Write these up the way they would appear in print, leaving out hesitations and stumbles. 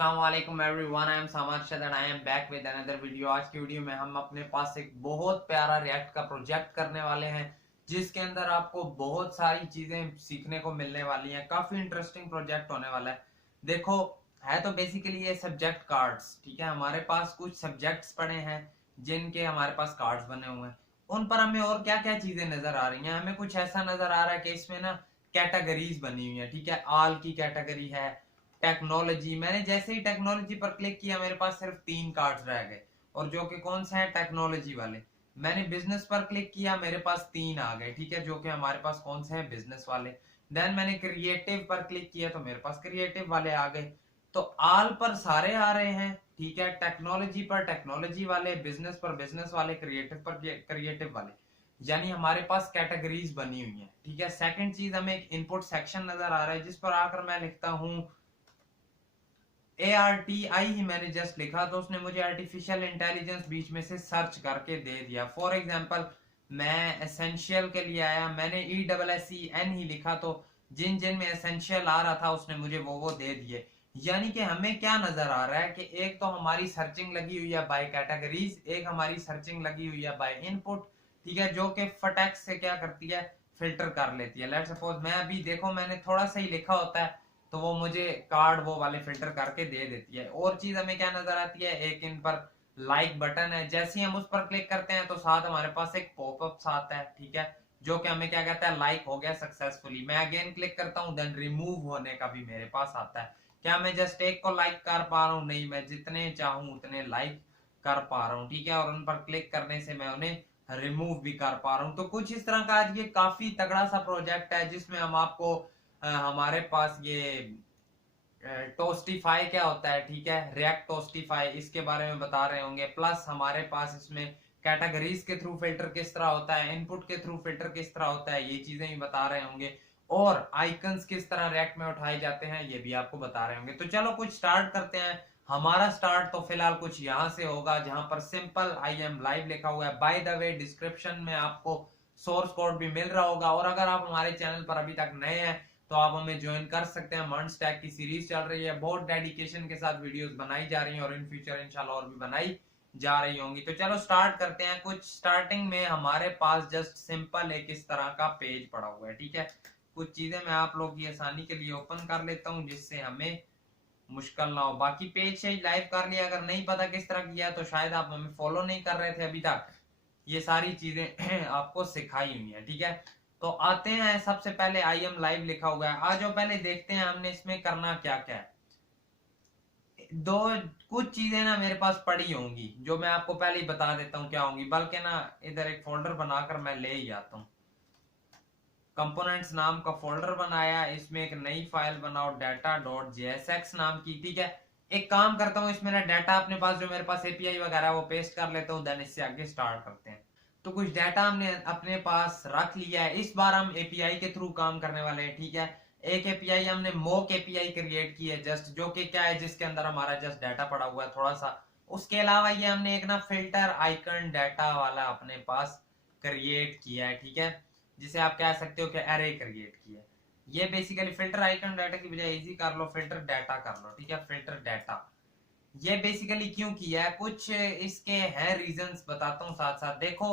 अस्सलामुअलैकुम everyone, I am Samar Shad and I am back with another video. आज की video में हम अपने पास एक बहुत प्यारा रिएक्ट का प्रोजेक्ट करने वाले हैं जिसके अंदर आपको बहुत सारी चीजें सीखने को मिलने वाली हैं। काफी इंटरेस्टिंग प्रोजेक्ट होने वाला है। देखो, है तो बेसिकली ये सब्जेक्ट कार्ड्स, ठीक है। हमारे पास कुछ सब्जेक्ट्स पड़े हैं जिनके हमारे पास कार्ड्स बने हुए हैं। उन पर हमें और क्या क्या चीजें नजर आ रही हैं। हमें कुछ ऐसा नजर आ रहा है कि इसमें ना कैटेगरीज बनी हुई है, ठीक है। आल की कैटेगरी है, टेक्नोलॉजी। मैंने जैसे ही टेक्नोलॉजी पर क्लिक किया मेरे पास सिर्फ 3 कार्ड्स रह गए, और जो कि कौन से हैं, टेक्नोलॉजी वाले। मैंने बिजनेस पर क्लिक किया, मेरे पास 3 आ गए, ठीक है, जो कि हमारे पास कौन से हैं, बिजनेस वाले। देन मैंने क्रिएटिव पर क्लिक किया तो मेरे पास क्रिएटिव वाले आ गए। तो आल पर सारे आ रहे हैं, ठीक है। टेक्नोलॉजी पर टेक्नोलॉजी वाले, बिजनेस पर बिजनेस वाले, क्रिएटिव पर क्रिएटिव वाले। यानी हमारे पास कैटेगरीज बनी हुई है, ठीक है। सेकंड चीज, हमें एक इनपुट सेक्शन नजर आ रहा है जिस पर आकर मैं लिखता हूं ARTI ही मैंने जस्ट लिखा तो उसने मुझे आर्टिफिशियल इंटेलिजेंस बीच में से सर्च करके दे दिया। फॉर एग्जांपल, मैं एसेंशियल के लिए आया, मैंने ESSEN ही लिखा तो जिन जिन में एसेंशियल आ रहा था उसने मुझे वो दे दिए। यानी कि हमें क्या नजर आ रहा है कि एक तो हमारी सर्चिंग लगी हुई है बाय कैटेगरीज, एक हमारी सर्चिंग लगी हुई है बाय इनपुट, ठीक है, जो कि फटैक से क्या करती है, फिल्टर कर लेती है। लेट सपोज मैं अभी देखो मैंने थोड़ा सा ही लिखा होता है तो वो मुझे कार्ड वो वाले फिल्टर करके दे देती है। और चीज हमें क्या नजर आती है, एक इन पर लाइक बटन है, जैसे ही हम उस पर क्लिक करते हैं तो साथ हमारे पास एक पॉपअप आता है, ठीक है, जो कि हमें क्या कहता है, लाइक हो गया सक्सेसफुली। मैं अगेन क्लिक करता हूँ, देन रिमूव होने का भी मेरे पास आता है। क्या मैं जस्ट एक को लाइक कर पा रहा हूँ? नहीं, मैं जितने चाहूँ उतने लाइक कर पा रहा हूँ, ठीक है। और उन पर क्लिक करने से मैं उन्हें रिमूव भी कर पा रहा हूँ। तो कुछ इस तरह का आज ये काफी तगड़ा सा प्रोजेक्ट है जिसमें हम आपको हमारे पास ये टोस्टिफाई क्या होता है, ठीक है, रिएक्ट टोस्टिफाई, इसके बारे में बता रहे होंगे। प्लस हमारे पास इसमें कैटेगरीज के थ्रू फिल्टर किस तरह होता है, इनपुट के थ्रू फिल्टर किस तरह होता है, ये चीजें भी बता रहे होंगे। और आइकन्स किस तरह रिएक्ट में उठाए जाते हैं ये भी आपको बता रहे होंगे। तो चलो कुछ स्टार्ट करते हैं। हमारा स्टार्ट तो फिलहाल कुछ यहाँ से होगा जहां पर सिंपल IM लाइव लिखा हुआ है। बाय द वे, डिस्क्रिप्शन में आपको सोर्स कोड भी मिल रहा होगा। और अगर आप हमारे चैनल पर अभी तक नए हैं तो आप हमें ज्वाइन कर सकते हैं। मंड स्टैक की सीरीज चल रही है, बहुत डेडिकेशन के साथ वीडियोस बनाई जा रही हैं और इन फ्यूचर इंशाल्लाह और भी बनाई जा रही होंगी। तो चलो स्टार्ट करते हैं। कुछ स्टार्टिंग में हमारे पास जस्ट सिंपल एक इस तरह का पेज पड़ा हुआ है, ठीक है। कुछ चीजें मैं आप लोग की आसानी के लिए ओपन कर लेता हूं जिससे हमें मुश्किल ना हो। बाकी पेज से लाइव कर लिया, अगर नहीं पता किस तरह किया तो शायद आप हमें फॉलो नहीं कर रहे थे अभी तक। ये सारी चीजें आपको सिखाई हुई है, ठीक है। तो आते हैं, सबसे पहले IM लाइव लिखा हुआ है, आ जाओ पहले देखते हैं हमने इसमें करना क्या क्या है। दो कुछ चीजें ना मेरे पास पड़ी होंगी जो मैं आपको पहले ही बता देता हूँ क्या होंगी। बल्कि ना इधर एक फोल्डर बनाकर मैं ले ही आता हूँ। कंपोनेंट्स नाम का फोल्डर बनाया, इसमें एक नई फाइल बनाओ data.jsx नाम की, ठीक है। एक काम करता हूँ, इसमें ना डाटा अपने पास जो मेरे पास API वगैरह वो पेस्ट कर लेता हूँ, देन इससे आगे स्टार्ट करते हैं। तो कुछ डाटा हमने अपने पास रख लिया है। इस बार हम API के थ्रू काम करने वाले हैं, ठीक है। एक API हमने mock API क्रिएट की है जस्ट, जो कि क्या है, जिसके अंदर हमारा जस्ट डाटा पड़ा हुआ है थोड़ा सा। उसके अलावा ये हमने एक ना फिल्टर आइकन डाटा वाला अपने पास क्रिएट किया है, ठीक है, जिसे आप कह सकते हो कि एरे क्रिएट किया है। ये बेसिकली फिल्टर आइकन डाटा की बजाय इजी कर लो, फिल्टर डाटा कर लो, ठीक है, फिल्टर डाटा। ये बेसिकली क्यों किया है, कुछ इसके हैं रीजंस, बताता हूँ साथ साथ। देखो,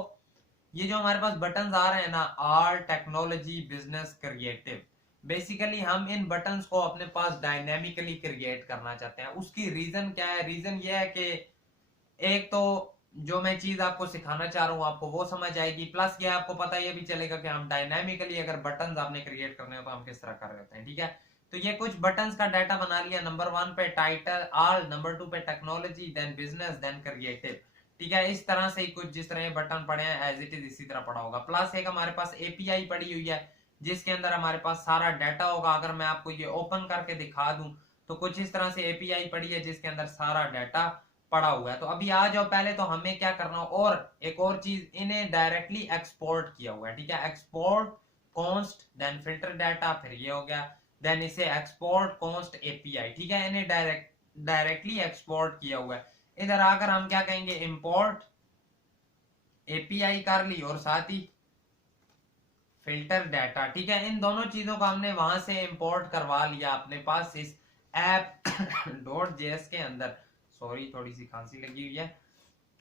ये जो हमारे पास बटन्स आ रहे हैं ना, आर, टेक्नोलॉजी, बिजनेस, क्रिएटिव, बेसिकली हम इन बटन्स को अपने पास डायनेमिकली क्रिएट करना चाहते हैं। उसकी रीजन क्या है, रीजन ये है कि एक तो जो मैं चीज आपको सिखाना चाह रहा हूँ आपको वो समझ आएगी, प्लस ये आपको पता ये भी चलेगा कि हम डायनामिकली अगर बटन्स आपने क्रिएट करने हो तो हम किस तरह कर रहे हैं, ठीक है। तो ये कुछ बटन्स का डाटा बना लिया। नंबर 1 पे टाइटल आल, नंबर 2 पे technology, then business, then creative, ठीक है। इस तरह से ही कुछ जिस तरह ये बटन पड़े हैं एज इट इज इसी तरह पड़ा होगा। प्लस एक हमारे पास API पड़ी हुई है जिसके अंदर हमारे पास सारा डाटा होगा। अगर मैं आपको ये ओपन करके दिखा दूं तो कुछ इस तरह से API पड़ी है जिसके अंदर सारा डाटा पड़ा हुआ है। तो अभी आ जाओ, पहले तो हमें क्या करना हो, और एक और चीज, इन्हें डायरेक्टली एक्सपोर्ट किया हुआ है, ठीक है। Export const, then filter data, फिर ये हो गया, देन इसे एक्सपोर्ट कॉन्स्ट API, ठीक है। इन्हें डायरेक्टली एक्सपोर्ट किया हुआ है। इधर आकर हम क्या कहेंगे, इंपोर्ट API कर ली और साथ ही फिल्टर डाटा, ठीक है। इन दोनों चीजों को हमने वहां से इंपोर्ट करवा लिया अपने पास इस ऐप डॉट जेएस के अंदर, सॉरी थोड़ी सी खांसी लगी हुई है।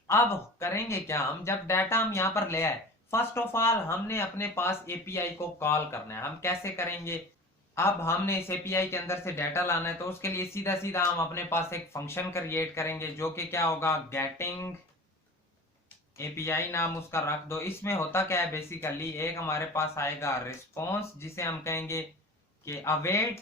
अब करेंगे क्या, हम जब डाटा हम यहाँ पर ले आए, फर्स्ट ऑफ ऑल हमने अपने पास एपीआई को कॉल करना है। हम कैसे करेंगे, अब हमने इस एपीआई के अंदर से डाटा लाना है, तो उसके लिए सीधा सीधा हम अपने पास एक फंक्शन क्रिएट करेंगे जो कि क्या होगा, गेटिंग एपीआई नाम उसका रख दो। इसमें होता क्या है, बेसिकली एक हमारे पास आएगा रिस्पॉन्स जिसे हम कहेंगे कि अवेट,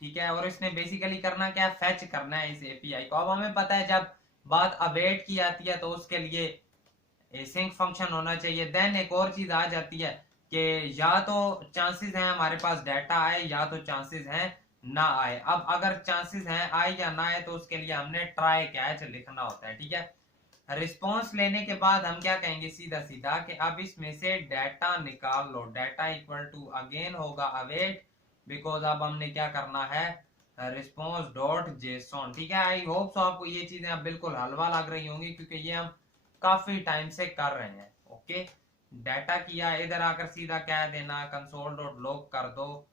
ठीक है। और इसने बेसिकली करना क्या है, फेच करना है इस एपीआई को। अब हमें पता है जब बात अवेट की आती है तो उसके लिए सिंक फंक्शन होना चाहिए। देन एक और चीज आ जाती है कि या तो चांसेस हैं हमारे पास डाटा आए या तो चांसेस हैं ना आए। अब अगर चांसेस हैं आए या ना आए तो उसके लिए हमने ट्राई कैच लिखना होता है, ठीक है। रिस्पॉन्स लेने के बाद हम क्या कहेंगे, सीधा सीधा कि अब इसमें से डाटा निकाल लो। डाटा इक्वल टू अगेन होगा अवेट, बिकॉज अब हमने क्या करना है, रिस्पॉन्स डॉट जेसॉन, ठीक है। आई होप सो आपको ये चीजें अब बिल्कुल हलवा लग रही होंगी क्योंकि ये हम काफी टाइम से कर रहे हैं। ओके, डाटा किया, इधर आकर सीधा क्या देना, कंसोल डॉट लॉग कर दो,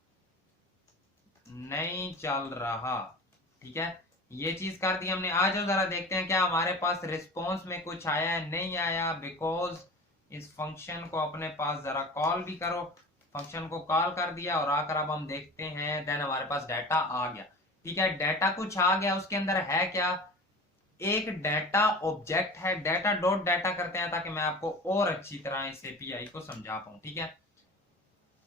नहीं चल रहा, ठीक है। ये चीज कर दी हमने। आज जरा देखते हैं क्या हमारे पास रिस्पॉन्स में कुछ आया है, नहीं आया, बिकॉज इस फंक्शन को अपने पास जरा कॉल भी करो। फंक्शन को कॉल कर दिया और आकर अब हम देखते हैं, देन हमारे पास डाटा आ गया, ठीक है। डाटा कुछ आ गया, उसके अंदर है क्या, एक डाटा ऑब्जेक्ट है। डाटा डॉट डाटा करते हैं ताकि मैं आपको और अच्छी तरह इस एपीआई को समझा पाऊं, ठीक है।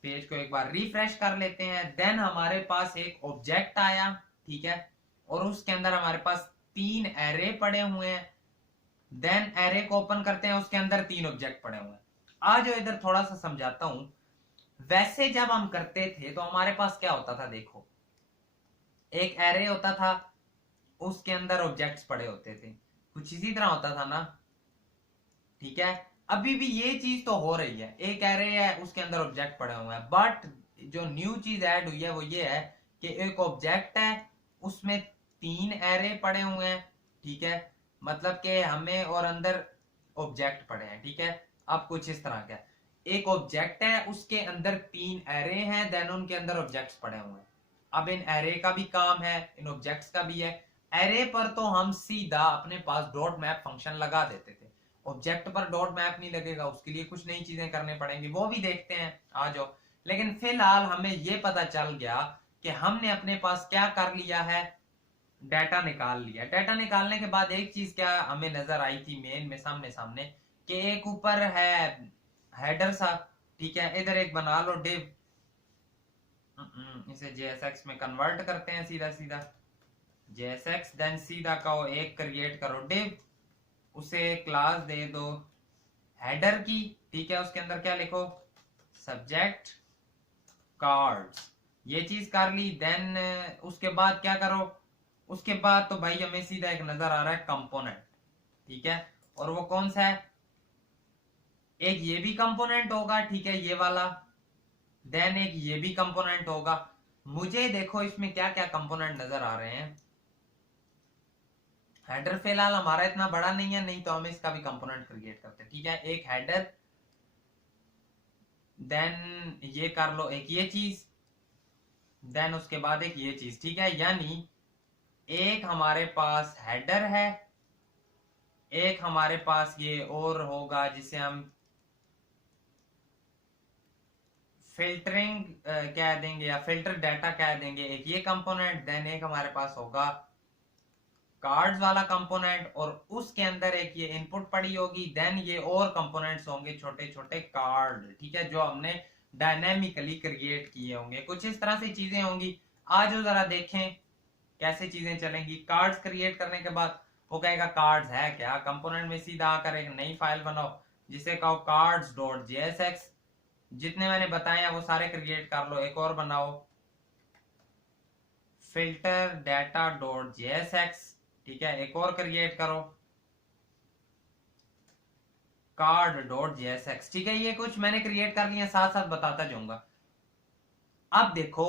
पेज को एक बार रिफ्रेश कर लेते हैं। देन हमारे पास एक ऑब्जेक्ट आया, ठीक है, और उसके अंदर हमारे पास 3 एरे पड़े हुए हैं। देन एरे को ओपन करते हैं, उसके अंदर 3 ऑब्जेक्ट पड़े हुए हैं। आज इधर थोड़ा सा समझाता हूं। वैसे जब हम करते थे तो हमारे पास क्या होता था, देखो एक एरे होता था, उसके अंदर ऑब्जेक्ट्स पड़े होते थे, कुछ इसी तरह होता था ना, ठीक है। अभी भी ये चीज तो हो रही है, एक एरे है उसके अंदर ऑब्जेक्ट पड़े हुए हैं, बट जो न्यू चीज ऐड हुई है वो ये है कि एक ऑब्जेक्ट है, उसमें 3 एरे पड़े हुए हैं, ठीक है। मतलब कि हमें और अंदर ऑब्जेक्ट पड़े हैं, ठीक है। अब कुछ इस तरह का एक ऑब्जेक्ट है, उसके अंदर 3 एरे हैं, देन उनके अंदर ऑब्जेक्ट्स पड़े हुए हैं। अब इन एरे का भी काम है, इन ऑब्जेक्ट्स का भी है। एरे पर तो हम सीधा अपने पास डॉट मैप फंक्शन लगा देते थे, ऑब्जेक्ट पर डॉट मैप नहीं लगेगा, उसके लिए कुछ नई चीजें करने पड़ेंगी, वो भी देखते हैं, आ जाओ। लेकिन फिलहाल हमें ये पता चल गया कि हमने अपने पास क्या कर लिया है, डाटा निकाल लिया। डाटा निकालने के बाद एक चीज क्या हमें नजर आई थी मेन में, सामने सामने, कि एक ऊपर है हेडर सा, ठीक है। इधर एक बना लो डिव, इसे जेएसएक्स में कन्वर्ट करते हैं सीधा सीधा, जेएसएक्स, देन सीधा कहो एक क्रिएट करो डिव, उसे क्लास दे दो हेडर की, ठीक है। उसके अंदर क्या लिखो, सब्जेक्ट कार्ड्स, ये चीज कर ली। देन उसके बाद क्या करो, उसके बाद तो भाई हमें सीधा एक नजर आ रहा है कंपोनेंट, ठीक है। और वो कौन सा है, एक ये भी कंपोनेंट होगा, ठीक है, ये वाला। देन एक ये भी कंपोनेंट होगा। मुझे देखो इसमें क्या क्या कंपोनेंट नजर आ रहे हैं। हेडर फिलहाल हमारा इतना बड़ा नहीं है, नहीं तो हम इसका भी कंपोनेंट क्रिएट करते हैं, ठीक है। एक हेडर, देन ये कर लो एक ये चीज, देन उसके बाद एक ये चीज, ठीक है। यानी एक हमारे पास हेडर है, एक हमारे पास ये और होगा जिसे हम फिल्टरिंग कह देंगे या फिल्टर डाटा कह देंगे, एक ये कंपोनेंट। देन एक हमारे पास होगा कार्ड्स वाला कंपोनेंट, और उसके अंदर एक ये इनपुट पड़ी होगी। देन ये और कंपोनेंट्स होंगे छोटे छोटे कार्ड, ठीक है, जो हमने डायनेमिकली क्रिएट किए होंगे। कुछ इस तरह से चीजें होंगी। आज जरा देखें कैसे चीजें चलेंगी। कार्ड्स क्रिएट करने के बाद वो कहेगा कार्ड्स है क्या, कंपोनेंट में सीधा आकर एक नई फाइल बनाओ जिसे कहो कार्ड्स डॉट जेएसएक्स। जितने मैंने बताया वो सारे क्रिएट कर लो। एक और बनाओ फिल्टर डाटा डॉट जेएसएक्स, ठीक है। एक और क्रिएट करो कार्ड डॉट जेएसएक्स, ठीक है। ये कुछ मैंने क्रिएट कर लिया, साथ साथ बताता जाऊंगा। अब देखो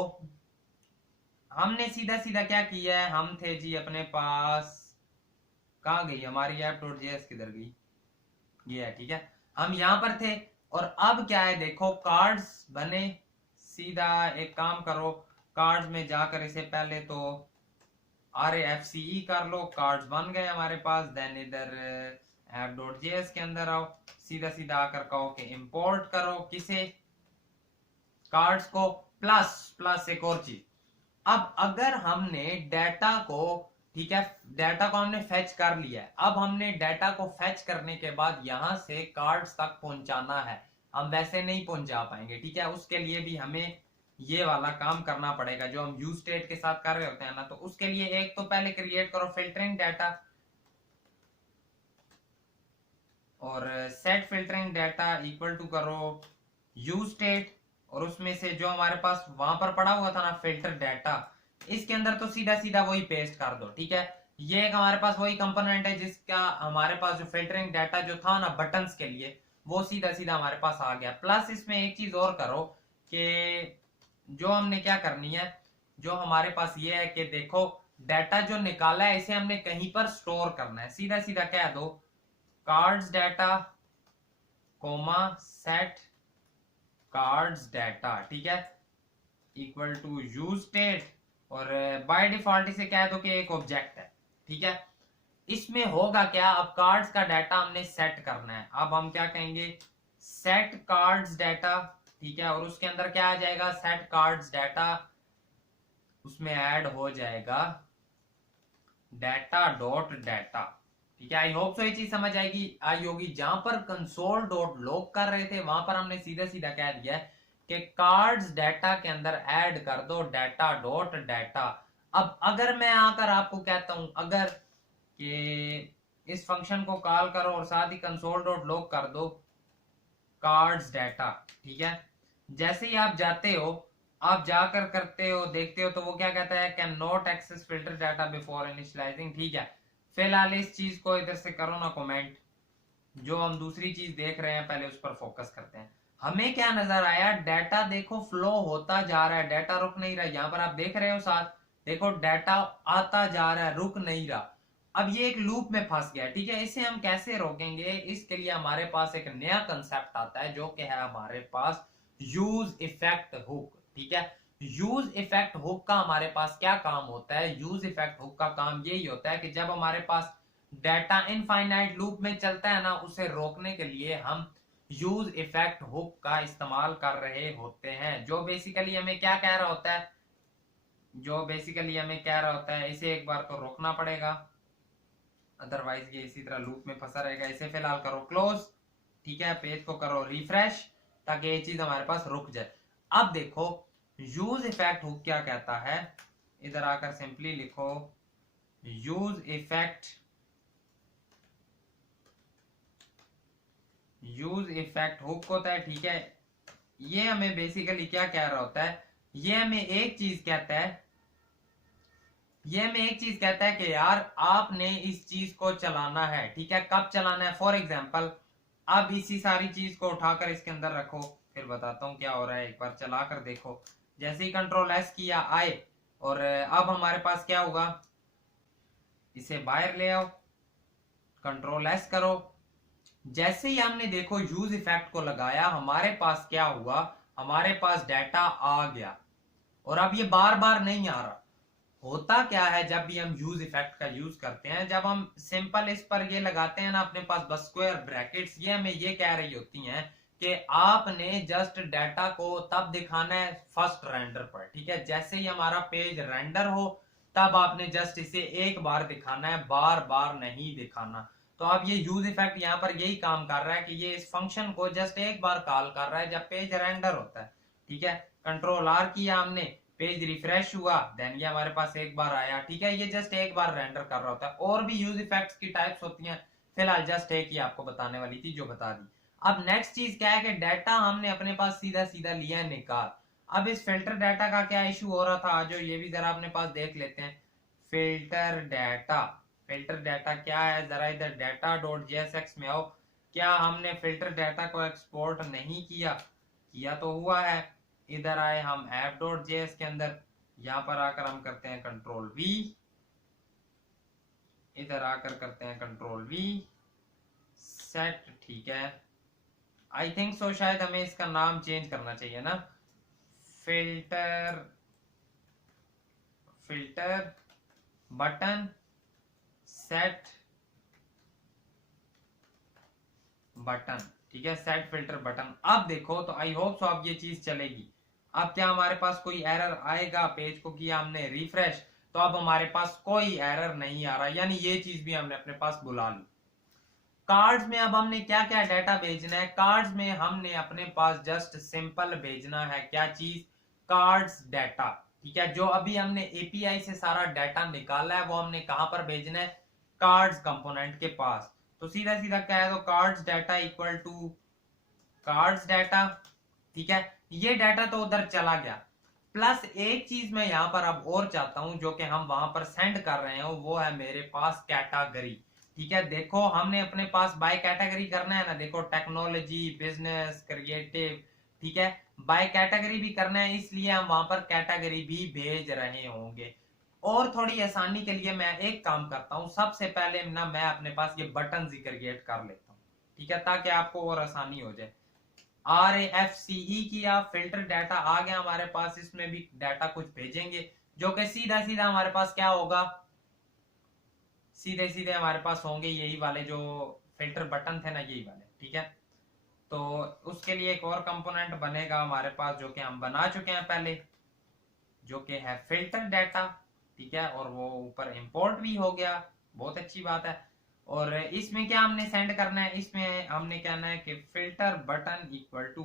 हमने सीधा सीधा क्या किया है, हम थे जी अपने पास, कहाँ गई हमारी ऐप डॉट जेएस, किधर गई, ये है, ठीक है। हम यहां पर थे और अब क्या है, देखो कार्ड्स बने। सीधा एक काम करो, कार्ड्स में जाकर इसे पहले तो RAFCE कर लो, कार्ड्स बन गए हमारे पास। देन इधर app.js के अंदर आओ, सीधा सीधा आकर कहो कि इंपोर्ट करो किसे, कार्ड्स को, प्लस प्लस एक और चीज। अब अगर हमने डाटा को, ठीक है, डाटा को हमने फेच कर लिया है, अब हमने डाटा को फेच करने के बाद यहां से कार्ड्स तक पहुंचाना है, हम वैसे नहीं पहुंचा पाएंगे, ठीक है। उसके लिए भी हमें ये वाला काम करना पड़ेगा जो हम यूज स्टेट के साथ कर रहे होते हैं ना। तो उसके लिए एक तो पहले क्रिएट करो फिल्टरिंग डाटा, और set filtering data equal to करो यूज स्टेट, और उसमें से जो हमारे पास वहां पर पड़ा हुआ था ना फिल्टर डाटा, इसके अंदर तो सीधा सीधा वही पेस्ट कर दो, ठीक है। ये एक हमारे पास वही कंपोनेंट है जिसका हमारे पास जो फिल्टरिंग डाटा जो था ना बटन्स के लिए, वो सीधा सीधा हमारे पास आ गया। प्लस इसमें एक चीज और करो कि जो हमने क्या करनी है, जो हमारे पास ये है कि देखो डाटा जो निकाला है इसे हमने कहीं पर स्टोर करना है। सीधा सीधा कह दो cards data comma set cards data, ठीक है, इक्वल टू यूज स्टेट, और बाय डिफॉल्ट इसे कह दो कि एक ऑब्जेक्ट है, ठीक है। इसमें होगा क्या, अब कार्ड्स का डाटा हमने सेट करना है। अब हम क्या कहेंगे, सेट कार्ड्स डाटा, ठीक है, और उसके अंदर क्या आ जाएगा, सेट कार्ड्स डाटा, उसमें ऐड हो जाएगा डाटा डॉट डाटा, ठीक है। आई होप सो ये चीज समझ आएगी आई होगी। जहां पर कंसोल डॉट लॉग कर रहे थे वहां पर हमने सीधा सीधा कह दिया है कि कार्ड्स डाटा के अंदर ऐड कर दो डाटा डॉट डाटा। अब अगर मैं आकर आपको कहता हूं अगर कि इस फंक्शन को कॉल करो और साथ ही कंसोल डॉट लॉग कर दो कार्ड्स डाटा, ठीक है, जैसे ही आप जाते हो, आप जाकर करते हो, देखते हो, तो वो क्या कहता है, cannot access filter data before initialising, ठीक है। फिलहाल इस चीज को इधर से करो ना कमेंट, जो हम दूसरी चीज देख रहे हैं पहले उस पर फोकस करते हैं। हमें क्या नजर आया, डाटा देखो फ्लो होता जा रहा है, डाटा रुक नहीं रहा। यहाँ पर आप देख रहे हो साथ, देखो डाटा आता जा रहा है, रुक नहीं रहा। अब ये एक लूप में फंस गया, ठीक है। इसे हम कैसे रोकेंगे, इसके लिए हमारे पास एक नया कंसेप्ट आता है जो कि है हमारे पास यूज इफेक्ट हुक, ठीक है। यूज इफेक्ट हुक का हमारे पास क्या काम होता है, यूज इफेक्ट हुक का काम यही होता है कि जब हमारे पास डाटा इनफाइनाइट लूप में चलता है ना, उसे रोकने के लिए हम यूज इफेक्ट हुक का इस्तेमाल कर रहे होते हैं। जो बेसिकली हमें क्या कह रहा होता है, जो बेसिकली हमें कह रहा होता है, इसे एक बार तो रोकना पड़ेगा, अदरवाइज ये इसी तरह लूप में फंसा रहेगा। इसे फिलहाल करो क्लोज, ठीक है, पेज को करो रिफ्रेश, ताकि ये चीज हमारे पास रुक जाए। अब देखो यूज इफेक्ट हुक क्या कहता है, इधर आकर सिंपली लिखो use effect, use effect hook होता है, ठीक है। ये हमें बेसिकली क्या कह रहा होता है, ये हमें एक चीज कहता है, ये हमें एक चीज कहता है कि यार आपने इस चीज को चलाना है, ठीक है। कब चलाना है, फॉर एग्जाम्पल अब इसी सारी चीज को उठाकर इसके अंदर रखो, फिर बताता हूँ क्या हो रहा है, एक बार चला कर देखो। जैसे ही कंट्रोल एस किया आए, और अब हमारे पास क्या होगा, इसे बाहर ले आओ, कंट्रोल एस करो। जैसे ही हमने देखो यूज इफेक्ट को लगाया, हमारे पास क्या हुआ, हमारे पास डाटा आ गया, और अब ये बार बार नहीं आ रहा। होता क्या है जब भी हम यूज इफेक्ट का यूज करते हैं, जब हम सिंपल इस पर ये लगाते हैं ना अपने पास बस स्क्वायर ब्रैकेट्स, ये हमें ये कह रही होती हैं कि आपने जस्ट डाटा को तब दिखाना है फर्स्ट रेंडर पर, ठीक है। जैसे ही हमारा पेज रेंडर हो तब आपने जस्ट इसे एक बार दिखाना है, बार बार नहीं दिखाना। तो अब ये यूज इफेक्ट यहाँ पर यही काम कर रहा है कि ये इस फंक्शन को जस्ट एक बार कॉल कर रहा है जब पेज रेंडर होता है, ठीक है। कंट्रोल आर किया हमने, पेज रिफ्रेश हुआ, देन ये हमारे पास एक बार आया, ठीक है। ये जस्ट एक बार रेंडर कर रहा होता है। और भी यूज इफेक्ट्स की टाइप्स होती हैं, फिलहाल जस्ट एक ही आपको बताने वाली थी जो बता दी। अब नेक्स्ट चीज क्या है कि डाटा हमने अपने पास सीधा सीधा लिया है निकाल। अब इस फिल्टर डाटा का क्या इशू हो रहा था, जो ये भी जरा अपने पास देख लेते हैं। फिल्टर डाटा, फिल्टर डाटा क्या है, जरा इधर डाटा डॉट जेएसएक्स में आओ। क्या हमने फिल्टर डाटा को एक्सपोर्ट नहीं किया, किया तो हुआ है। इधर आए हम app.js के अंदर, यहां पर आकर हम करते हैं कंट्रोल वी, इधर आकर करते हैं कंट्रोल वी सेट, ठीक है। आई थिंक सो शायद हमें इसका नाम चेंज करना चाहिए ना, filter, filter button set button, ठीक है, सेट फिल्टर बटन। अब देखो तो आई होप सो अब ये चीज चलेगी। अब क्या हमारे पास कोई एरर आएगा? पेज को किया हमने रिफ्रेश, तो अब हमारे पास कोई एरर नहीं आ रहा, यानी ये चीज भी हमने अपने पास बुला ली। कार्ड्स में अब हमने क्या क्या डाटा भेजना है? कार्ड्स में हमने अपने पास जस्ट सिंपल भेजना है क्या चीज? कार्ड्स डाटा, ठीक है। जो अभी हमने एपीआई से सारा डाटा निकाला है वो हमने कहां पर भेजना है? कार्ड्स कंपोनेंट के पास। तो सीधा सीधा क्या है, तो cards data equal to cards data, ठीक है। ये डाटा तो उधर चला गया, प्लस एक चीज मैं यहां पर अब और चाहता हूं जो कि हम वहां पर सेंड कर रहे हो, वो है मेरे पास कैटेगरी, ठीक है। देखो हमने अपने पास बाय कैटेगरी करना है ना, देखो टेक्नोलॉजी, बिजनेस, क्रिएटिव, ठीक है, बाय कैटेगरी भी करना है, इसलिए हम वहां पर कैटेगरी भी भेज रहे होंगे। और थोड़ी आसानी के लिए मैं एक काम करता हूं, सबसे पहले ना मैं अपने पास ये बटन ही क्रिएट कर लेता हूं, ठीक है, ताकि आपको और आसानी हो जाए। RAFCE किया, फिल्टर डाटा आ गया हमारे पास, इसमें भी डाटा कुछ भेजेंगे जो कि सीधा सीधा हमारे पास क्या होगा, सीधे सीधे हमारे पास होंगे यही वाले जो फिल्टर बटन थे ना, यही वाले, ठीक है। तो उसके लिए एक और कंपोनेंट बनेगा हमारे पास जो कि हम बना चुके हैं पहले, जो कि है फिल्टर डाटा, ठीक है, और वो ऊपर इंपोर्ट भी हो गया, बहुत अच्छी बात है। और इसमें क्या हमने सेंड करना है? इसमें हमने कहना है कि filter button equal to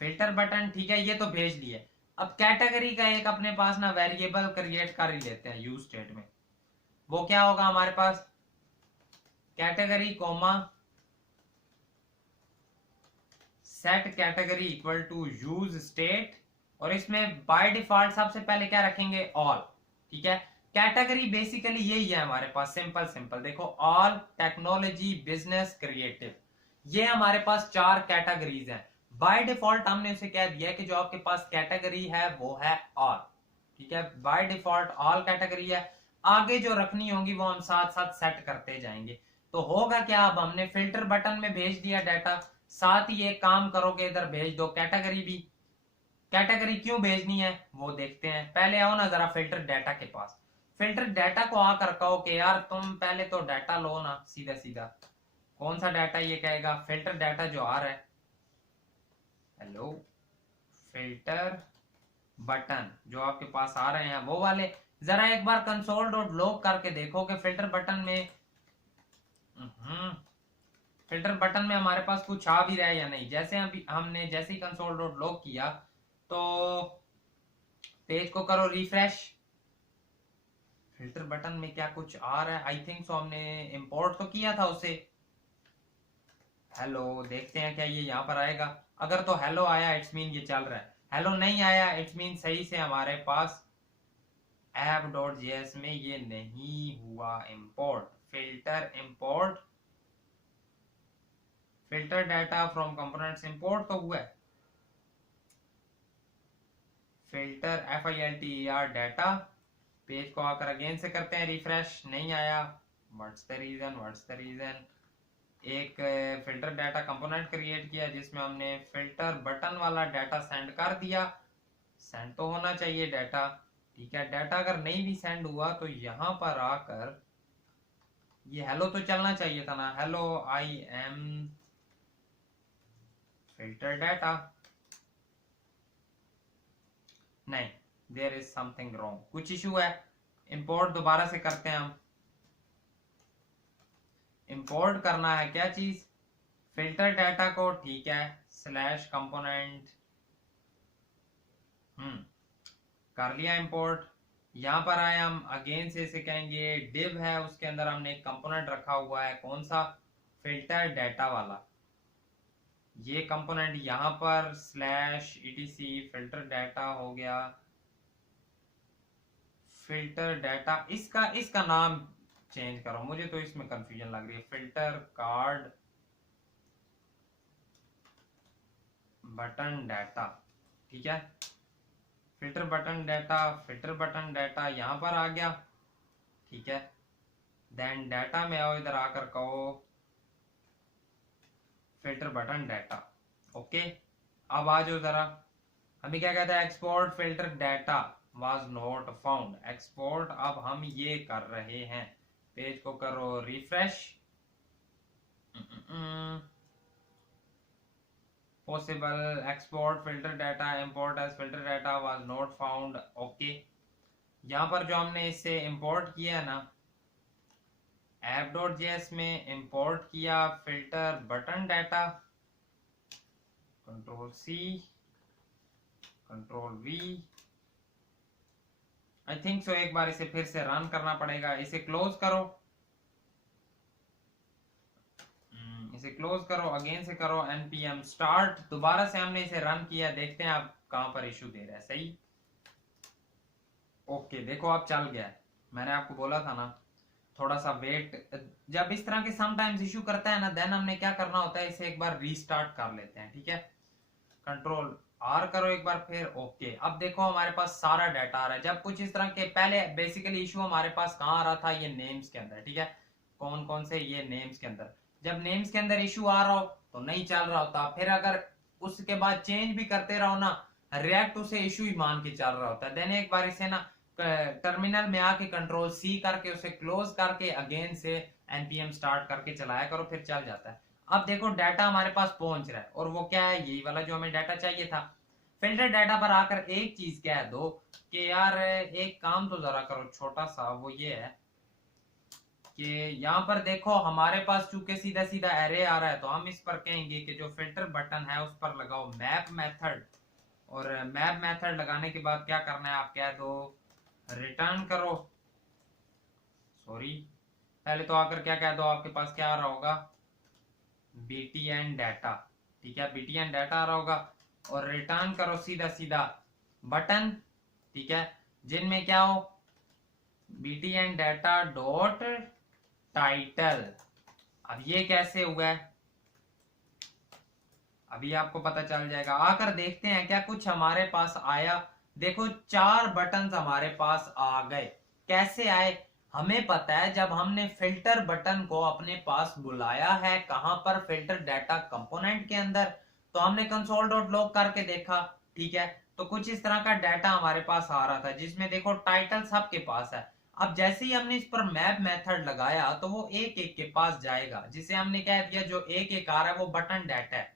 filter button, ठीक है, ये तो भेज दिए। अब कैटेगरी का एक अपने पास ना वेरिएबल क्रिएट कर ही लेते हैं यूज स्टेट में। वो क्या होगा हमारे पास? Category comma set category equal to use state, और इसमें बाय डिफॉल्ट सबसे पहले क्या रखेंगे? ऑल, ठीक है। कैटेगरी बेसिकली यही है हमारे पास, सिंपल सिंपल देखो, ऑल, टेक्नोलॉजी, बिजनेस, क्रिएटिव, ये हमारे पास चार कैटेगरीज हैं। बाय डिफॉल्ट हमने उसे कह दिया कि जो आपके पास कैटेगरी है वो है ऑल, ठीक है, बाय डिफॉल्ट ऑल कैटेगरी है। आगे जो रखनी होंगी वो हम साथ साथ सेट करते जाएंगे। तो होगा क्या, अब हमने फिल्टर बटन में भेज दिया डाटा, साथ ही एक काम करोगे इधर भेज दो कैटेगरी भी। कैटेगरी क्यों भेजनी है वो देखते हैं, पहले आओ ना जरा फिल्टर डाटा के पास। फिल्टर डाटा को आकर कहो कि यार तुम पहले तो डाटा लो ना, सीधा सीधा कौन सा डाटा, ये कहेगा फिल्टर डाटा जो आ रहा है, हेलो, फिल्टर बटन जो आपके पास आ रहे हैं वो वाले। जरा एक बार कंसोल डॉट लॉग करके देखो कि फिल्टर बटन में फिल्टर बटन में हमारे पास कुछ आ भी रहा है या नहीं। जैसे अभी हमने जैसे ही कंसोल डॉट लॉग किया तो पेज को करो रिफ्रेश, फिल्टर बटन में क्या कुछ आ रहा है? आई थिंक सो हमने इंपोर्ट तो किया था उसे। हेलो, देखते हैं क्या ये यहाँ पर आएगा। अगर तो हेलो आया इट्स मीन ये चल रहा है, हेलो नहीं आया इट्स मीन सही से हमारे पास app.js में ये नहीं हुआ import. Filter import, filter data from components import तो हुआ है, फिल्टर FILTER डाटा, पेज को आकर अगेन से करते हैं रिफ्रेश, नहीं आया, what's the reason, what's the reason. एक फिल्टर डाटा कंपोनेंट क्रिएट किया जिसमें हमने फिल्टर बटन वाला डाटा सेंड कर दिया, सेंड तो होना चाहिए डाटा, ठीक है। डाटा अगर नहीं भी सेंड हुआ तो यहां पर आकर ये हेलो तो चलना चाहिए था ना, hello I am filter data, नहीं, देयर इज समथिंग रॉन्ग, कुछ इशू है। इंपोर्ट दोबारा से करते हैं हम, इंपोर्ट करना है क्या चीज? फिल्टर डाटा को, ठीक है, स्लैश कंपोनेंट, कर लिया इंपोर्ट। यहां पर आए हम अगेन से इसे कहेंगे डिव है, उसके अंदर हमने एक कंपोनेंट रखा हुआ है, कौन सा? फिल्टर डाटा वाला। ये कंपोनेंट यहां पर स्लैश etc फिल्टर डाटा हो गया, फिल्टर डाटा, इसका इसका नाम चेंज करो, मुझे तो इसमें कंफ्यूजन लग रही है। फिल्टर कार्ड बटन डाटा, ठीक है, filter button data, filter button data यहां पर आ गया, ठीक है। देन डाटा में आओ, इधर आकर कहो फिल्टर बटन डाटा, ओके। अब आ जाओ जरा, हमें क्या कहता है? Export filter data, was not found। Export अब हम ये कर रहे हैं, पेज को करो refresh. Possible export filter data, import as filter data was not found. Okay, यहाँ पर जो हमने इससे इंपोर्ट किया ना app.js में इंपोर्ट किया filter button data, control C control V, I think so. एक बार इसे फिर से रन करना पड़ेगा, इसे क्लोज करो, इसे क्लोज करो, अगेन से करो npm स्टार्ट। दोबारा से हमने इसे रन किया, देखते हैं आप कहां पर इशू दे रहा है। सही, ओके, देखो अब चल गया है। मैंने आपको बोला था ना थोड़ा सा वेट, जब इस तरह के समटाइम्स इशू करता है ना, देन हमने क्या करना होता है, इसे एक बार रीस्टार्ट कर लेते हैं। ठीक है, कंट्रोल आर करो एक बार फिर। ओके, अब देखो हमारे पास सारा डाटा आ रहा है। जब कुछ इस तरह के, पहले बेसिकली इशू हमारे पास कहाँ आ रहा था, ये नेम्स के अंदर। ठीक है, कौन कौन से, ये नेम्स के अंदर। जब नेम्स के अंदर इशू आ रहा हो तो नहीं चल रहा होता, फिर अगर उसके बाद चेंज भी करते रहो ना, रिएक्ट उसे इशू ही मान के चल रहा होता है। देन एक बार इसे ना टर्मिनल में आके कंट्रोल सी करके उसे क्लोज करके अगेन से npm स्टार्ट करके चलाया करो, फिर चल जाता है। अब देखो डाटा हमारे पास पहुंच रहा है, और वो क्या है, यही वाला जो हमें डाटा चाहिए था। फिल्टर डाटा पर आकर एक चीज कह दो कि यार एक काम तो जरा करो छोटा सा, वो ये है कि यहाँ पर देखो हमारे पास चूंकि सीधा सीधा एरे आ रहा है, तो हम इस पर कहेंगे कि जो फिल्टर बटन है उस पर लगाओ मैप मेथड, और मैप मेथड लगाने के बाद क्या करना है, आप कह दो रिटर्न करो। सॉरी, पहले तो आकर क्या कह दो, आपके पास क्या आ रहा होगा, btn डाटा। ठीक है, btn डाटा आ रहा होगा, और रिटर्न करो सीधा सीधा बटन। ठीक है, जिनमें क्या हो, btn डाटा डॉट टाइटल। अब ये कैसे हुआ है, अभी आपको पता चल जाएगा। आकर देखते हैं क्या कुछ हमारे पास आया। देखो 4 बटन हमारे पास आ गए। कैसे आए, हमें पता है जब हमने फिल्टर बटन को अपने पास बुलाया है, कहां पर, फिल्टर डाटा कंपोनेंट के अंदर, तो हमने कंसोल डॉट लॉग करके देखा। ठीक है, तो कुछ इस तरह का डाटा हमारे पास आ रहा था, जिसमें देखो टाइटल सबके पास है। अब जैसे ही हमने इस पर मैप मेथड लगाया तो वो एक एक के पास जाएगा, जिसे हमने कह दिया जो एक एक आ रहा है वो बटन डाटा है।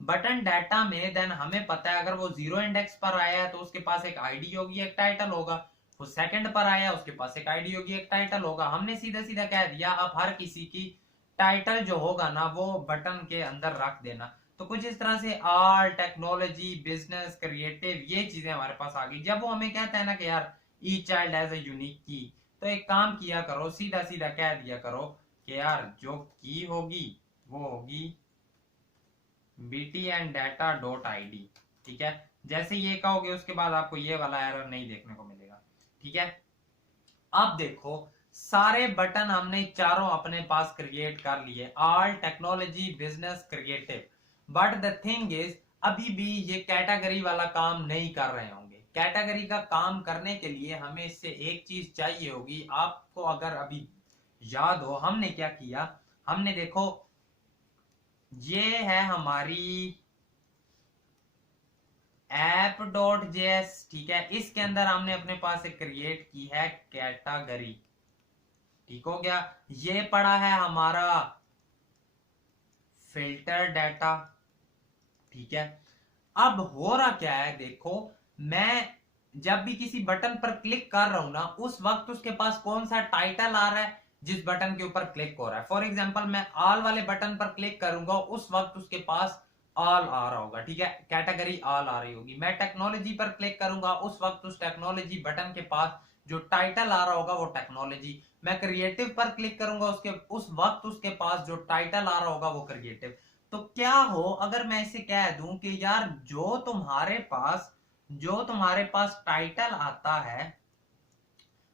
बटन डाटा में देन हमें पता है अगर वो 0 इंडेक्स पर आया है तो उसके पास एक आईडी होगी, एक टाइटल होगा। वो सेकंड पर आया उसके पास एक आईडी होगी, एक टाइटल होगा। हमने सीधा सीधा कह दिया अब हर किसी की टाइटल जो होगा ना वो बटन के अंदर रख देना। तो कुछ इस तरह से आर्ट, टेक्नोलॉजी, बिजनेस, क्रिएटिव, ये चीजें हमारे पास आ गई। जब वो हमें कहता है ना कि यार each child has a unique की, तो एक काम किया करो, सीधा सीधा कह दिया करो कि यार जो की होगी वो होगी btn data डॉट id। ठीक है, जैसे ये कहोगे उसके बाद आपको ये वाला एरर नहीं देखने को मिलेगा। ठीक है, अब देखो सारे बटन हमने चारों अपने पास क्रिएट कर लिए, all, technology, business, creative. But the thing is अभी भी ये कैटेगरी वाला काम नहीं कर रहे होंगे। कैटेगरी का काम करने के लिए हमें इससे एक चीज चाहिए होगी। आपको अगर अभी याद हो हमने क्या किया, हमने देखो ये है हमारी app.js। ठीक है, इसके अंदर हमने अपने पास एक क्रिएट की है कैटेगरी। ठीक हो गया, ये पड़ा है हमारा फिल्टर डाटा। ठीक है, अब हो रहा क्या है, देखो मैं जब भी किसी बटन पर क्लिक कर रहा हूं ना, उस वक्त उसके पास कौन सा टाइटल आ रहा है जिस बटन के ऊपर क्लिक हो रहा है। फॉर एग्जांपल मैं ऑल वाले बटन पर क्लिक करूंगा, उस वक्त उसके पास ऑल आ रहा होगा। ठीक है, कैटेगरी ऑल आ रही होगी। मैं टेक्नोलॉजी पर क्लिक करूंगा, उस वक्त उस टेक्नोलॉजी बटन के पास जो टाइटल आ रहा होगा वो टेक्नोलॉजी। मैं क्रिएटिव पर क्लिक करूंगा, उसके उस वक्त उसके पास जो टाइटल आ रहा होगा वो क्रिएटिव। तो क्या हो अगर मैं इसे कह दूं कि यार जो तुम्हारे पास टाइटल आता है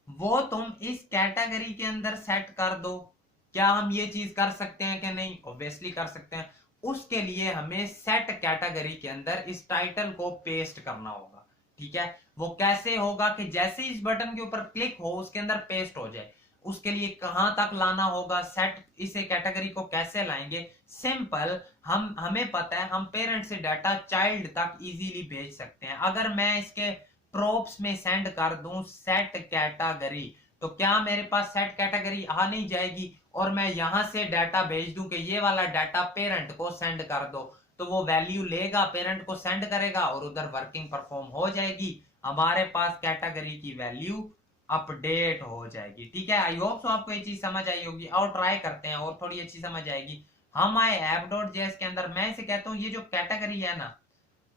वो तुम इस कैटेगरी के अंदर सेट कर दो। क्या हम ये चीज कर सकते हैं कि नहीं? ऑब्वियसली कर सकते हैं। उसके लिए हमें सेट कैटेगरी के अंदर इस टाइटल को पेस्ट करना होगा। ठीक है, वो कैसे होगा कि जैसे इस बटन के ऊपर क्लिक हो उसके अंदर पेस्ट हो जाए। उसके लिए कहां तक लाना होगा सेट, इसे कैटेगरी को कैसे लाएंगे? सिंपल, हमें पता है हम पेरेंट से डाटा चाइल्ड तक इजीली भेज सकते हैं। अगर मैं इसके प्रोप्स में सेंड कर दूं सेट कैटेगरी, तो क्या मेरे पास सेट कैटेगरी आ नहीं जाएगी और मैं यहां से डाटा भेज दूं कि ये वाला डाटा पेरेंट को सेंड कर दो, तो वो वैल्यू लेगा, पेरेंट को सेंड करेगा और उधर वर्किंग परफॉर्म हो जाएगी, हमारे पास कैटेगरी की वैल्यू अपडेट हो जाएगी। ठीक है, आई होप सो आपको ये चीज समझ आई होगी। और ट्राई करते हैं और थोड़ी अच्छी समझ आएगी। हम आए app.js के अंदर, मैं इसे कहता हूँ ये जो कैटेगरी है ना,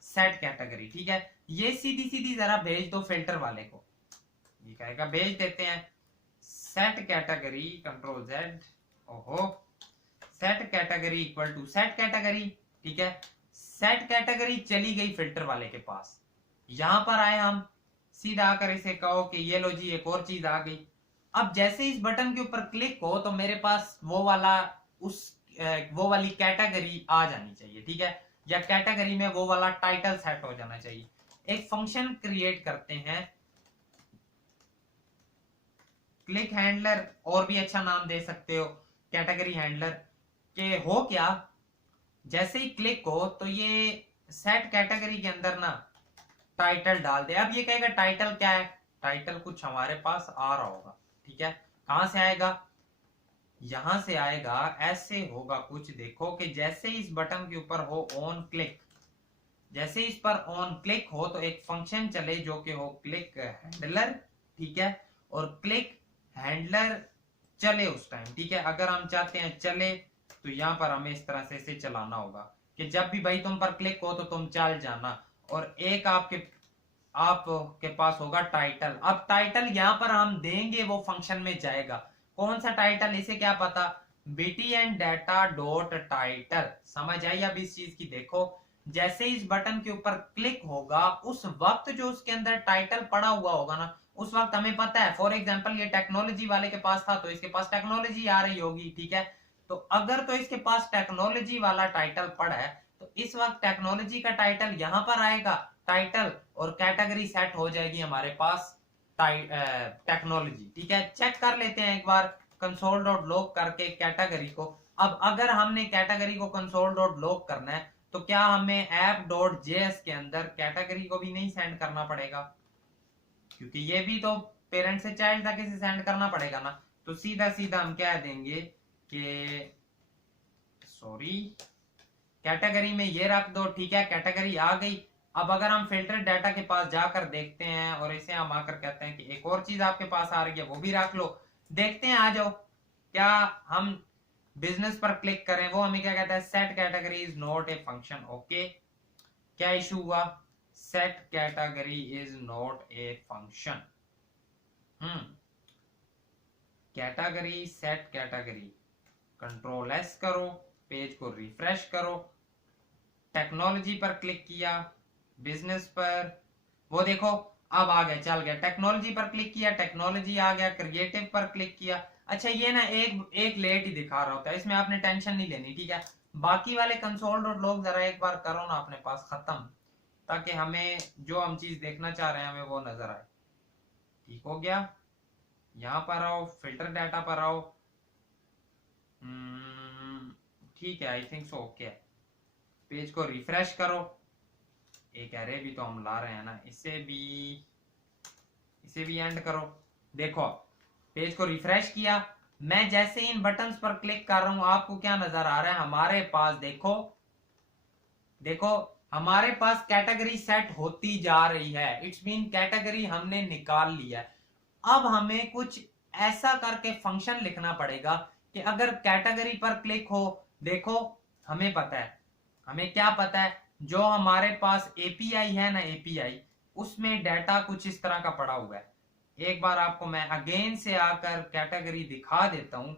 सेट कैटेगरी, ठीक है, ये सीधी सीधी जरा भेज दो फिल्टर वाले को। ये कहेगा, भेज देते हैं सेट कैटेगरी, कंट्रोल जेड, ओहो, set category equal to set category. ठीक है, सेट कैटेगरी चली गई फिल्टर वाले के पास, यहां पर आए हम, सीधा आकर इसे कहो कि ये लो जी एक और चीज आ गई। अब जैसे इस बटन के ऊपर क्लिक हो तो मेरे पास वो वाली कैटेगरी आ जानी चाहिए। ठीक है, या कैटेगरी में वो वाला टाइटल सेट हो जाना चाहिए। एक फंक्शन क्रिएट करते हैं, क्लिक हैंडलर, और भी अच्छा नाम दे सकते हो कैटेगरी हैंडलर, के हो क्या, जैसे ही क्लिक हो तो ये सेट कैटेगरी के अंदर ना टाइटल डाल दे। अब ये कहेगा टाइटल क्या है, टाइटल कुछ हमारे पास आ रहा होगा। ठीक है, कहां से आएगा, यहां से आएगा, ऐसे होगा कुछ, देखो कि जैसे इस बटन के ऊपर हो ऑन क्लिक, जैसे इस पर ऑन क्लिक हो तो एक फंक्शन चले जो कि हो क्लिक हैंडलर। ठीक है, और क्लिक हैंडलर चले उस टाइम। ठीक है, अगर हम चाहते हैं चले तो यहां पर हमें इस तरह से इसे चलाना होगा कि जब भी भाई तुम पर क्लिक हो तो तुम चल जाना। और एक आपके पास होगा टाइटल। अब टाइटल यहां पर हम देंगे, वो फंक्शन में जाएगा। कौन सा टाइटल, इसे क्या पता, btn data डॉट टाइटल। समझ आई अब इस चीज की, देखो जैसे इस बटन के ऊपर क्लिक होगा उस वक्त जो उसके अंदर टाइटल पड़ा हुआ होगा ना, उस वक्त हमें पता है, फॉर एग्जांपल ये टेक्नोलॉजी वाले के पास था तो इसके पास टेक्नोलॉजी आ रही होगी। ठीक है, तो अगर तो इसके पास टेक्नोलॉजी वाला टाइटल पड़ा है तो इस वक्त टेक्नोलॉजी का टाइटल यहां पर आएगा, टाइटल, और कैटेगरी सेट हो जाएगी हमारे पास टेक्नोलॉजी। ठीक है, चेक कर लेते हैं एक बार कंसोल डॉट लॉग करके कैटेगरी को। अब अगर हमने कैटेगरी को कंसोल डॉट लॉग करना है तो क्या हमें app.js के अंदर कैटेगरी को भी नहीं सेंड करना पड़ेगा, क्योंकि ये भी तो पेरेंट से चाइल्ड तक इसे सेंड करना पड़ेगा ना। तो सीधा सीधा हम क्या देंगे कि सॉरी, कैटेगरी में ये रख दो। ठीक है, कैटेगरी आ गई। अब अगर हम फिल्टर डाटा के पास जाकर देखते हैं और इसे हम आकर कहते हैं कि एक और चीज आपके पास आ रही है वो भी रख लो, देखते हैं, आ जाओ। क्या हम बिजनेस पर क्लिक करें, वो हमें क्या कहता है, set category is not a function. Okay, क्या इशू हुआ, set category is not a function. Category, set category, control S करो, पेज को रिफ्रेश करो, टेक्नोलॉजी पर क्लिक किया, बिजनेस पर, वो देखो अब आ गया, चल गया। टेक्नोलॉजी पर क्लिक किया, टेक्नोलॉजी आ गया, क्रिएटिव पर क्लिक किया। अच्छा, ये ना एक लेट ही दिखा रहा होता है, इसमें आपने टेंशन नहीं लेनी। ठीक है, बाकी वाले कंसोल डॉट लॉग जरा एक बार करो ना अपने पास खत्म, ताकि हमें जो हम चीज देखना चाह रहे हैं हमें वो नजर आए। ठीक हो गया, यहां पर आओ, फिल्टर डाटा पर आओ। ठीक है, आई थिंक सो ओके। पेज को रिफ्रेश करो, एक एरे भी तो हम ला रहे हैं ना, इसे भी एंड करो। देखो पेज को रिफ्रेश किया, मैं जैसे इन बटन्स पर क्लिक कर रहा हूं आपको क्या नजर आ रहा है, हमारे पास देखो हमारे पास कैटेगरी सेट होती जा रही है। इट्स मीन कैटेगरी हमने निकाल लिया है। अब हमें कुछ ऐसा करके फंक्शन लिखना पड़ेगा कि अगर कैटेगरी पर क्लिक हो, देखो हमें पता है, हमें क्या पता है, जो हमारे पास एपीआई है ना, एपीआई, उसमें डाटा कुछ इस तरह का पड़ा हुआ है। एक बार आपको मैं अगेन से आकर कैटेगरी दिखा देता हूं,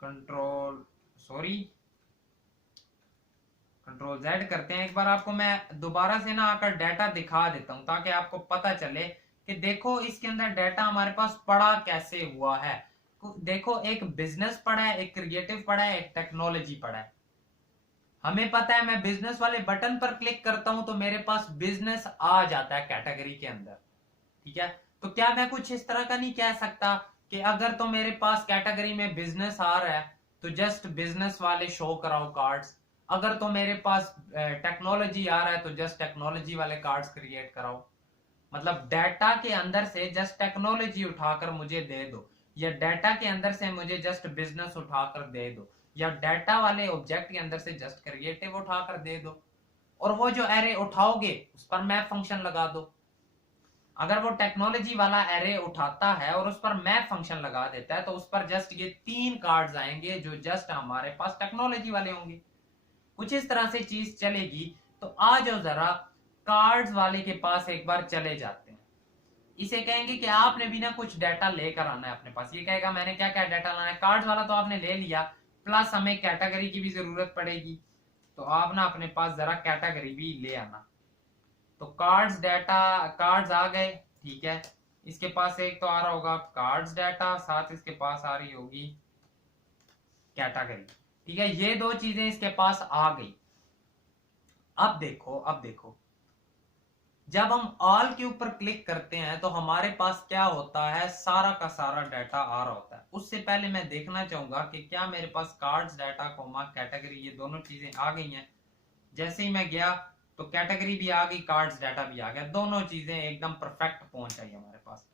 कंट्रोल जेड करते हैं, एक बार आपको मैं दोबारा से ना आकर डाटा दिखा देता हूं ताकि आपको पता चले कि देखो इसके अंदर डाटा हमारे पास पड़ा कैसे हुआ है। देखो एक बिजनेस पड़ा है, एक क्रिएटिव पड़ा है, एक टेक्नोलॉजी पड़ा है। हमें पता है मैं बिजनेस वाले बटन पर क्लिक करता हूं तो मेरे पास बिजनेस आ जाता है कैटेगरी के अंदर। ठीक है, तो क्या मैं कुछ इस तरह का नहीं कह सकता कि अगर तो मेरे पास कैटेगरी में बिजनेस आ रहा है तो जस्ट बिजनेस वाले शो कराओ कार्ड्स, अगर तो मेरे पास टेक्नोलॉजी आ रहा है तो जस्ट टेक्नोलॉजी वाले कार्ड्स क्रिएट कराओ। मतलब डाटा के अंदर से जस्ट टेक्नोलॉजी उठाकर मुझे दे दो, या डाटा के अंदर से मुझे जस्ट बिजनेस उठाकर दे दो, या डाटा वाले ऑब्जेक्ट के अंदर से जस्ट क्रिएटिव उठाकर दे दो, और वो जो एरे उठाओगे उस पर मैप फंक्शन लगा दो। अगर वो टेक्नोलॉजी वाला एरे उठाता है और उस पर मैप फंक्शन लगा देता है तो उस पर जस्ट ये 3 कार्ड्स आएंगे जो जस्ट हमारे पास टेक्नोलॉजी वाले होंगे। कुछ इस तरह से चीज चलेगी। तो आ जाओ जरा कार्ड्स वाले के पास एक बार चले जाते हैं। इसे कहेंगे कि आपने भी ना कुछ डाटा लेकर आना है अपने पास। ये कहेगा मैंने क्या क्या डाटा लाना है। कार्ड्स वाला तो आपने ले लिया, प्लस हमें कैटेगरी की भी जरूरत पड़ेगी, तो आप ना अपने पास जरा कैटेगरी भी ले आना। तो कार्ड्स डाटा, कार्ड्स आ गए, ठीक है। इसके पास एक तो आ रहा होगा कार्ड्स डाटा, साथ इसके पास आ रही होगी कैटेगरी, ठीक है। ये दो चीजें इसके पास आ गई। अब देखो, अब देखो, जब हम ऑल के ऊपर क्लिक करते हैं तो हमारे पास क्या होता है, सारा का सारा डाटा आ रहा होता है। उससे पहले मैं देखना चाहूंगा कि क्या मेरे पास कार्ड्स डाटा कोमा कैटेगरी ये दोनों चीजें आ गई हैं। जैसे ही मैं गया तो कैटेगरी भी आ गई, कार्ड्स डाटा भी आ गया, दोनों चीजें एकदम परफेक्ट पहुंच आई हमारे पास।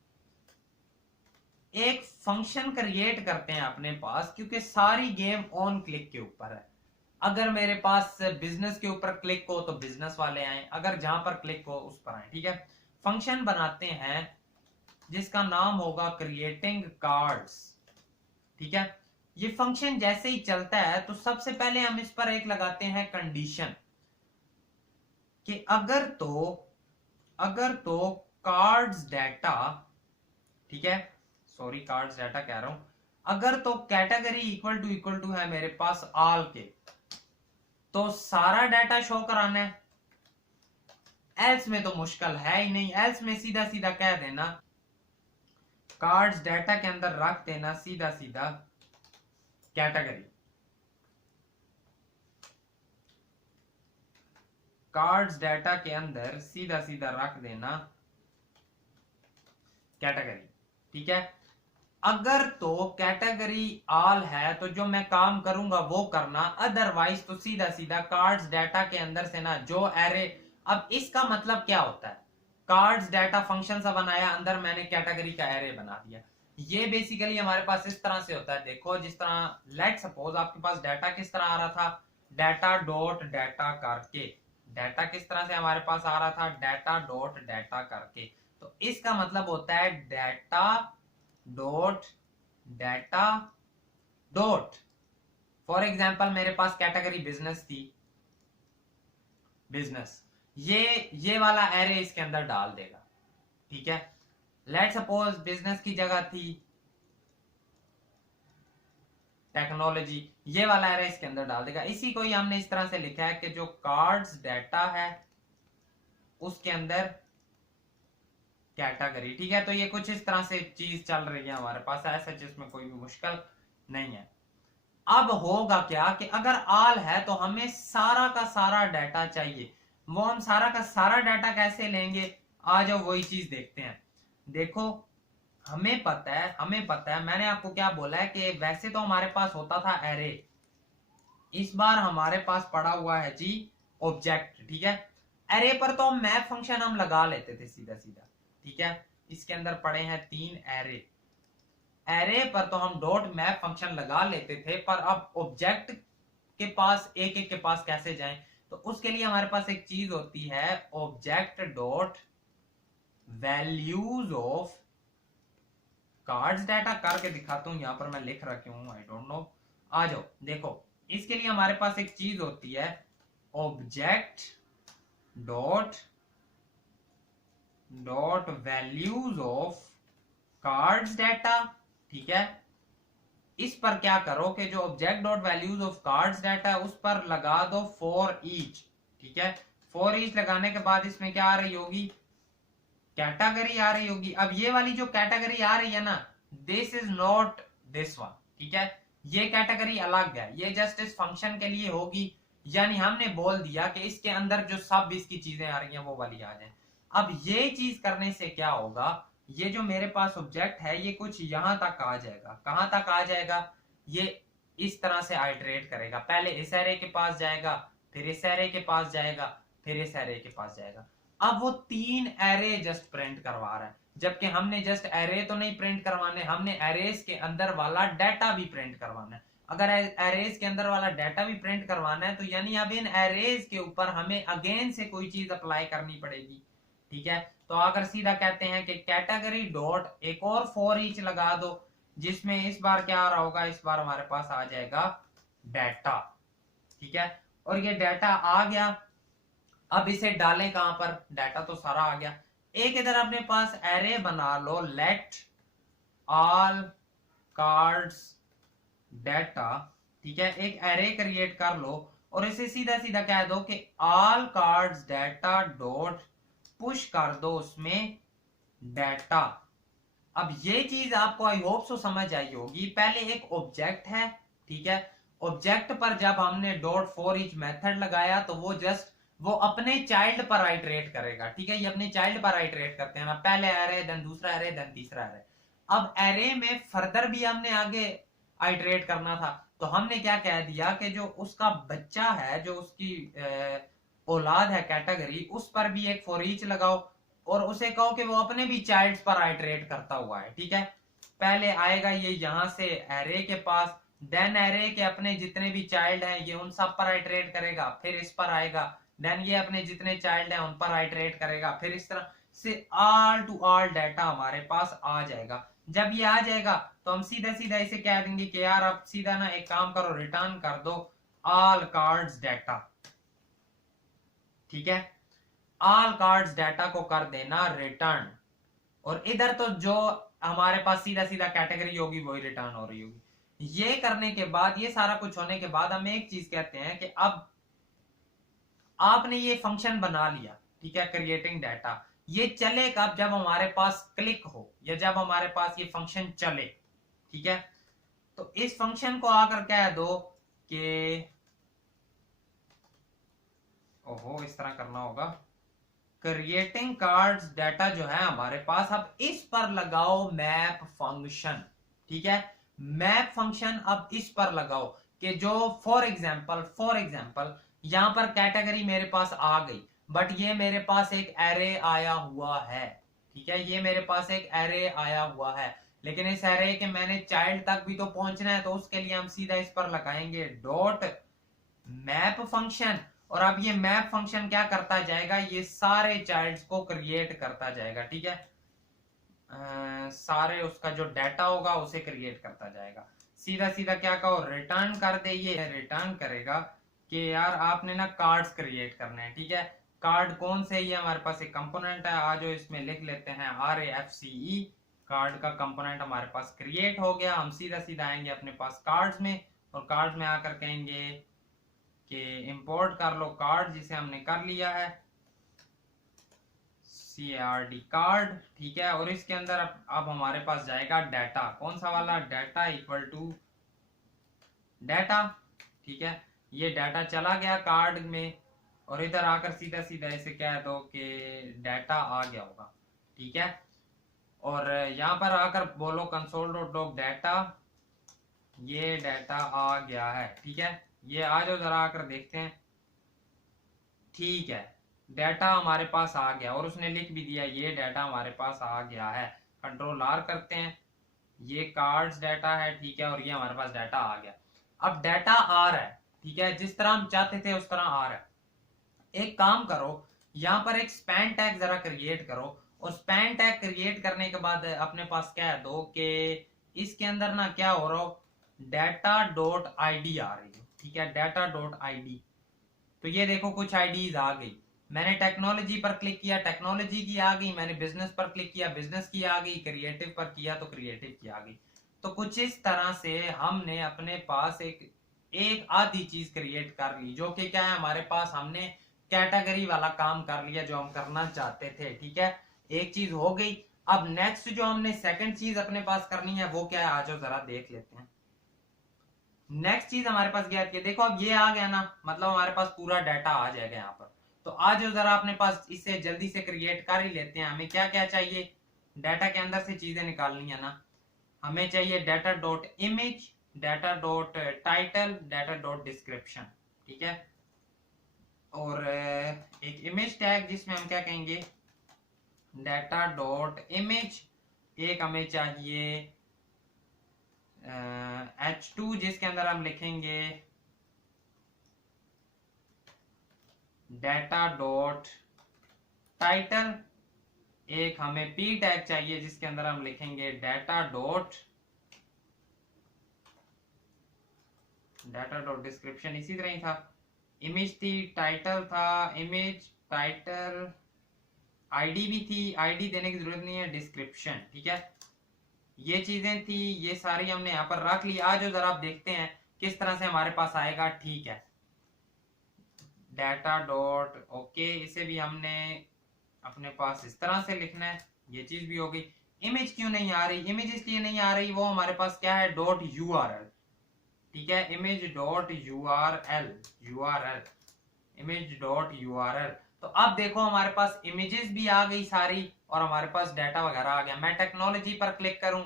एक फंक्शन क्रिएट करते हैं अपने पास, क्योंकि सारी गेम ऑन क्लिक के ऊपर है। अगर मेरे पास बिजनेस के ऊपर क्लिक हो तो बिजनेस वाले आए, अगर जहां पर क्लिक हो उस पर आए, ठीक है। फंक्शन बनाते हैं जिसका नाम होगा क्रिएटिंग कार्ड्स, ठीक है। ये फंक्शन जैसे ही चलता है तो सबसे पहले हम इस पर एक लगाते हैं कंडीशन कि अगर तो कार्ड्स डाटा, ठीक है, सॉरी कार्ड्स डाटा कह रहा हूं, अगर तो कैटेगरी इक्वल टू है मेरे पास ऑल के, तो सारा डाटा शो कराना है। एल्स में तो मुश्किल है ही नहीं, एल्स में सीधा सीधा कह देना कार्ड्स डाटा के अंदर रख देना सीधा सीधा कैटेगरी, कार्ड्स डाटा के अंदर सीधा सीधा रख देना कैटेगरी, ठीक है। अगर तो कैटेगरी ऑल है तो जो मैं काम करूंगा वो करना, अदरवाइज तो सीधा सीधा कार्ड्स डाटा के अंदर से ना जो एरे। अब इसका मतलब क्या होता है, कार्ड्स डाटा फंक्शन सा बनाया, अंदर मैंने कैटेगरी का एरे बना दिया। ये बेसिकली हमारे पास इस तरह से होता है। देखो जिस तरह लेट सपोज आपके पास डाटा किस तरह आ रहा था, डाटा डॉट डाटा करके, डाटा किस तरह से हमारे पास आ रहा था, डाटा डॉट डाटा करके। तो इसका मतलब होता है data dot data dot, for example मेरे पास कैटेगरी बिजनेस थी, बिजनेस, ये वाला एरे इसके अंदर डाल देगा, ठीक है। लेट सपोज बिजनेस की जगह थी टेक्नोलॉजी, ये वाला एरे इसके अंदर डाल देगा। इसी को ही हमने इस तरह से लिखा है कि जो कार्ड्स डाटा है उसके अंदर कैटेगरी, ठीक है। तो ये कुछ इस तरह से चीज चल रही है हमारे पास, ऐसा जिसमें कोई भी मुश्किल नहीं है। अब होगा क्या कि अगर ऑल है तो हमें सारा का सारा डाटा चाहिए। वो हम सारा का सारा डाटा कैसे लेंगे, आ जाओ वही चीज देखते हैं। देखो हमें पता है मैंने आपको क्या बोला है कि वैसे तो हमारे पास होता था एरे, इस बार हमारे पास पड़ा हुआ है जी ऑब्जेक्ट, ठीक है। एरे पर तो हम मैप फंक्शन हम लगा लेते थे सीधा सीधा, ठीक है। इसके अंदर पड़े हैं 3 एरे, एरे पर तो हम डॉट मैप फंक्शन लगा लेते थे, पर अब ऑब्जेक्ट के पास एक एक के पास कैसे जाएं, तो उसके लिए हमारे पास एक चीज होती है object dot values of cards data. करके दिखाता हूं, यहां पर मैं लिख रखी हूं, आई डोंट नो। आ जाओ देखो, इसके लिए हमारे पास एक चीज होती है object dot values of cards data, ठीक है। इस पर क्या करो कि जो object dot values of cards data है उस पर लगा दो फॉर ईच, ठीक है। फॉर ईच लगाने के बाद इसमें क्या आ रही होगी, कैटेगरी आ रही होगी। अब ये वाली जो कैटेगरी आ रही है ना, this is not this one, ठीक है। ये कैटेगरी अलग है, ये जस्ट इस फंक्शन के लिए होगी, यानी हमने बोल दिया कि इसके अंदर जो सब इसकी चीजें आ रही हैं वो वाली आ जाए। अब ये चीज करने से क्या होगा, ये जो मेरे पास ऑब्जेक्ट है ये कुछ यहां तक आ जाएगा। कहां तक आ जाएगा, ये इस तरह से आइटरेट करेगा, पहले इस एरे के पास जाएगा, फिर इस एरे के पास जाएगा, फिर इस एरे के पास जाएगा। अब वो 3 एरे जस्ट प्रिंट करवा रहा है, जबकि हमने जस्ट एरे तो नहीं प्रिंट करवाने, हमने एरेज के अंदर वाला डाटा भी प्रिंट करवाना है। अगर एरेज के अंदर वाला डाटा भी प्रिंट करवाना है तो यानी अब इन एरेज के ऊपर हमें अगेन से कोई चीज अप्लाई करनी पड़ेगी। ठीक है, तो अगर सीधा कहते हैं कि कैटेगरी डॉट एक और फॉर ईच लगा दो, जिसमें इस बार क्या आ रहा होगा, इस बार हमारे पास आ जाएगा डाटा। ठीक है, और ये डाटा आ गया, अब इसे डालें कहां पर, डाटा तो सारा आ गया। एक इधर अपने पास एरे बना लो, लेट ऑल कार्ड्स डाटा। ठीक है, एक एरे क्रिएट कर लो और इसे सीधा सीधा कह दो कि all cards data dot push कर दो उसमें डाटा। अब ये चीज आपको आई होप सो समझ आई होगी। पहले एक ऑब्जेक्ट है, ठीक है, ऑब्जेक्ट पर जब हमने डॉट फॉर ईच मेथड लगाया तो वो जस्ट वो अपने चाइल्ड पर आइटरेट करेगा। ठीक है, ये अपने चाइल्ड पर आइटरेट करते हैं ना, पहले एरे देन दूसरा एरे देन तीसरा एरे। अब एरे में फर्दर भी हमने आगे आइटरेट करना था, तो हमने क्या कह दिया कि जो उसका बच्चा है, जो उसकी औलाद है कैटेगरी, उस पर भी एक फॉर ईच लगाओ और उसे कहो कि वो अपने भी चाइल्ड पर आइटरेट करता हुआ है। ठीक है, पहले आएगा ये यहां से एरे के पास, देन एरे के अपने जितने भी चाइल्ड हैं ये उन सब पर आइटरेट करेगा, फिर इस पर आएगा, देन ये अपने जितने चाइल्ड हैं उन पर आइटरेट करेगा, फिर इस तरह से ऑल टू ऑल डाटा हमारे पास आ जाएगा। जब ये आ जाएगा तो हम सीधा सीधा इसे कह देंगे कि यार आप सीधा ना एक काम करो, रिटर्न कर दो ऑल कार्ड्स डाटा। ठीक है, ऑल कार्ड्स डाटा को कर देना रिटर्न, और इधर तो जो हमारे पास सीधा सीधा कैटेगरी होगी वही रिटर्न हो रही होगी। ये करने के बाद, ये सारा कुछ होने के बाद हम एक चीज कहते हैं कि अब आपने ये फंक्शन बना लिया, ठीक है, क्रिएटिंग डाटा। ये चले कब, जब हमारे पास क्लिक हो या जब हमारे पास ये फंक्शन चले। ठीक है, तो इस फंक्शन को आकर कह दो कि ओहो इस तरह करना होगा, क्रिएटिंग कार्ड्स डाटा जो है हमारे पास, अब इस पर लगाओ मैप फंक्शन। ठीक है, मैप फंक्शन अब इस पर लगाओ कि जो फॉर एग्जांपल यहां पर कैटेगरी मेरे पास आ गई, बट ये मेरे पास एक एरे आया हुआ है। ठीक है, ये मेरे पास एक एरे आया हुआ है, लेकिन इस एरे के मैंने चाइल्ड तक भी तो पहुंचना है, तो उसके लिए हम सीधा इस पर लगाएंगे डॉट मैप फंक्शन। और अब ये मैप फंक्शन क्या करता जाएगा, ये सारे चाइल्ड्स को क्रिएट करता जाएगा। ठीक है, सारे उसका जो डाटा होगा उसे क्रिएट करता जाएगा। सीधा सीधा क्या कहो, रिटर्न कर दे, ये रिटर्न करेगा कि यार आपने ना कार्ड्स क्रिएट करने हैं। ठीक है, कार्ड कौन से, ये हमारे पास एक कंपोनेंट है, आज इसमें लिख लेते हैं RAFCE। कार्ड का कंपोनेंट हमारे पास क्रिएट हो गया। हम सीधा सीधा आएंगे अपने पास कार्ड्स में, और कार्ड्स में आकर कहेंगे कि इंपोर्ट कर लो कार्ड, जिसे हमने कर लिया है CARD कार्ड। ठीक है, और इसके अंदर अब हमारे पास जाएगा डाटा, कौन सा वाला, डाटा इक्वल टू डाटा। ठीक है, ये डाटा चला गया कार्ड में, और इधर आकर सीधा सीधा इसे कह दो कि डाटा आ गया होगा। ठीक है, और यहां पर आकर बोलो कंसोल डॉट लॉग डाटा, ये डाटा आ गया है। ठीक है, ये आ जाओ जरा आकर देखते हैं। ठीक है, डाटा हमारे पास आ गया, और उसने लिख भी दिया ये डाटा हमारे पास आ गया है। कंट्रोल R करते हैं, ये कार्ड्स डाटा है। ठीक है, और ये हमारे पास डाटा आ गया। अब डाटा आ रहा है, ठीक है, जिस तरह हम चाहते थे उस तरह आ रहा है। एक काम करो, यहां पर एक स्पैन टैग जरा क्रिएट करो, और स्पैन टैग क्रिएट करने के बाद अपने पास कह दो कि इसके अंदर ना क्या हो रहा हो, डाटा डॉट ID आ रही है। ठीक है, डाटा डॉट ID, तो ये देखो कुछ आईडीज आ गई। मैंने टेक्नोलॉजी पर क्लिक किया, टेक्नोलॉजी की आ गई, मैंने बिजनेस पर क्लिक किया, बिजनेस की आ गई, क्रिएटिव पर किया तो क्रिएटिव की आ गई। तो कुछ इस तरह से हमने अपने पास एक आधी चीज क्रिएट कर ली, जो कि क्या है, हमारे पास हमने कैटेगरी वाला काम कर लिया जो हम करना चाहते थे। ठीक है, एक चीज हो गई। अब नेक्स्ट जो हमने सेकंड चीज अपने पास करनी है वो क्या है, आ जाओ जरा देख लेते हैं। नेक्स्ट चीज हमारे पास क्या है, देखो अब ये आ गया ना, मतलब हमारे पास पूरा डाटा आ जाएगा यहाँ पर। तो आज जरा अपने पास इसे जल्दी से क्रिएट कर ही लेते हैं। हमें क्या क्या चाहिए, डाटा के अंदर से चीजें निकालनी है ना। हमें चाहिए data dot image, data dot title, data dot description. ठीक है, और एक इमेज टैग जिसमें हम क्या कहेंगे, डाटा डॉट इमेज। एक हमें चाहिए h2 जिसके अंदर हम लिखेंगे डाटा डॉट टाइटल। एक हमें p टैग चाहिए जिसके अंदर हम लिखेंगे डाटा डॉट डिस्क्रिप्शन। इसी तरह ही था, इमेज थी, टाइटल था, इमेज टाइटल, आईडी भी थी, आईडी देने की जरूरत नहीं है, डिस्क्रिप्शन। ठीक है, ये चीजें थी, ये सारी हमने यहाँ पर रख ली। आज जरा आप देखते हैं किस तरह से हमारे पास आएगा। ठीक है, डाटा डॉट ओके, इसे भी हमने अपने पास इस तरह से लिखना है। ये चीज भी हो गई। इमेज क्यों नहीं आ रही? इमेज इसलिए नहीं आ रही, वो हमारे पास क्या है, डॉट यूआरएल। ठीक है, image dot URL, image dot URL. तो अब देखो हमारे पास इमेजेस भी आ गई सारी और हमारे पास डाटा वगैरह आ गया। मैं टेक्नोलॉजी पर क्लिक करूं,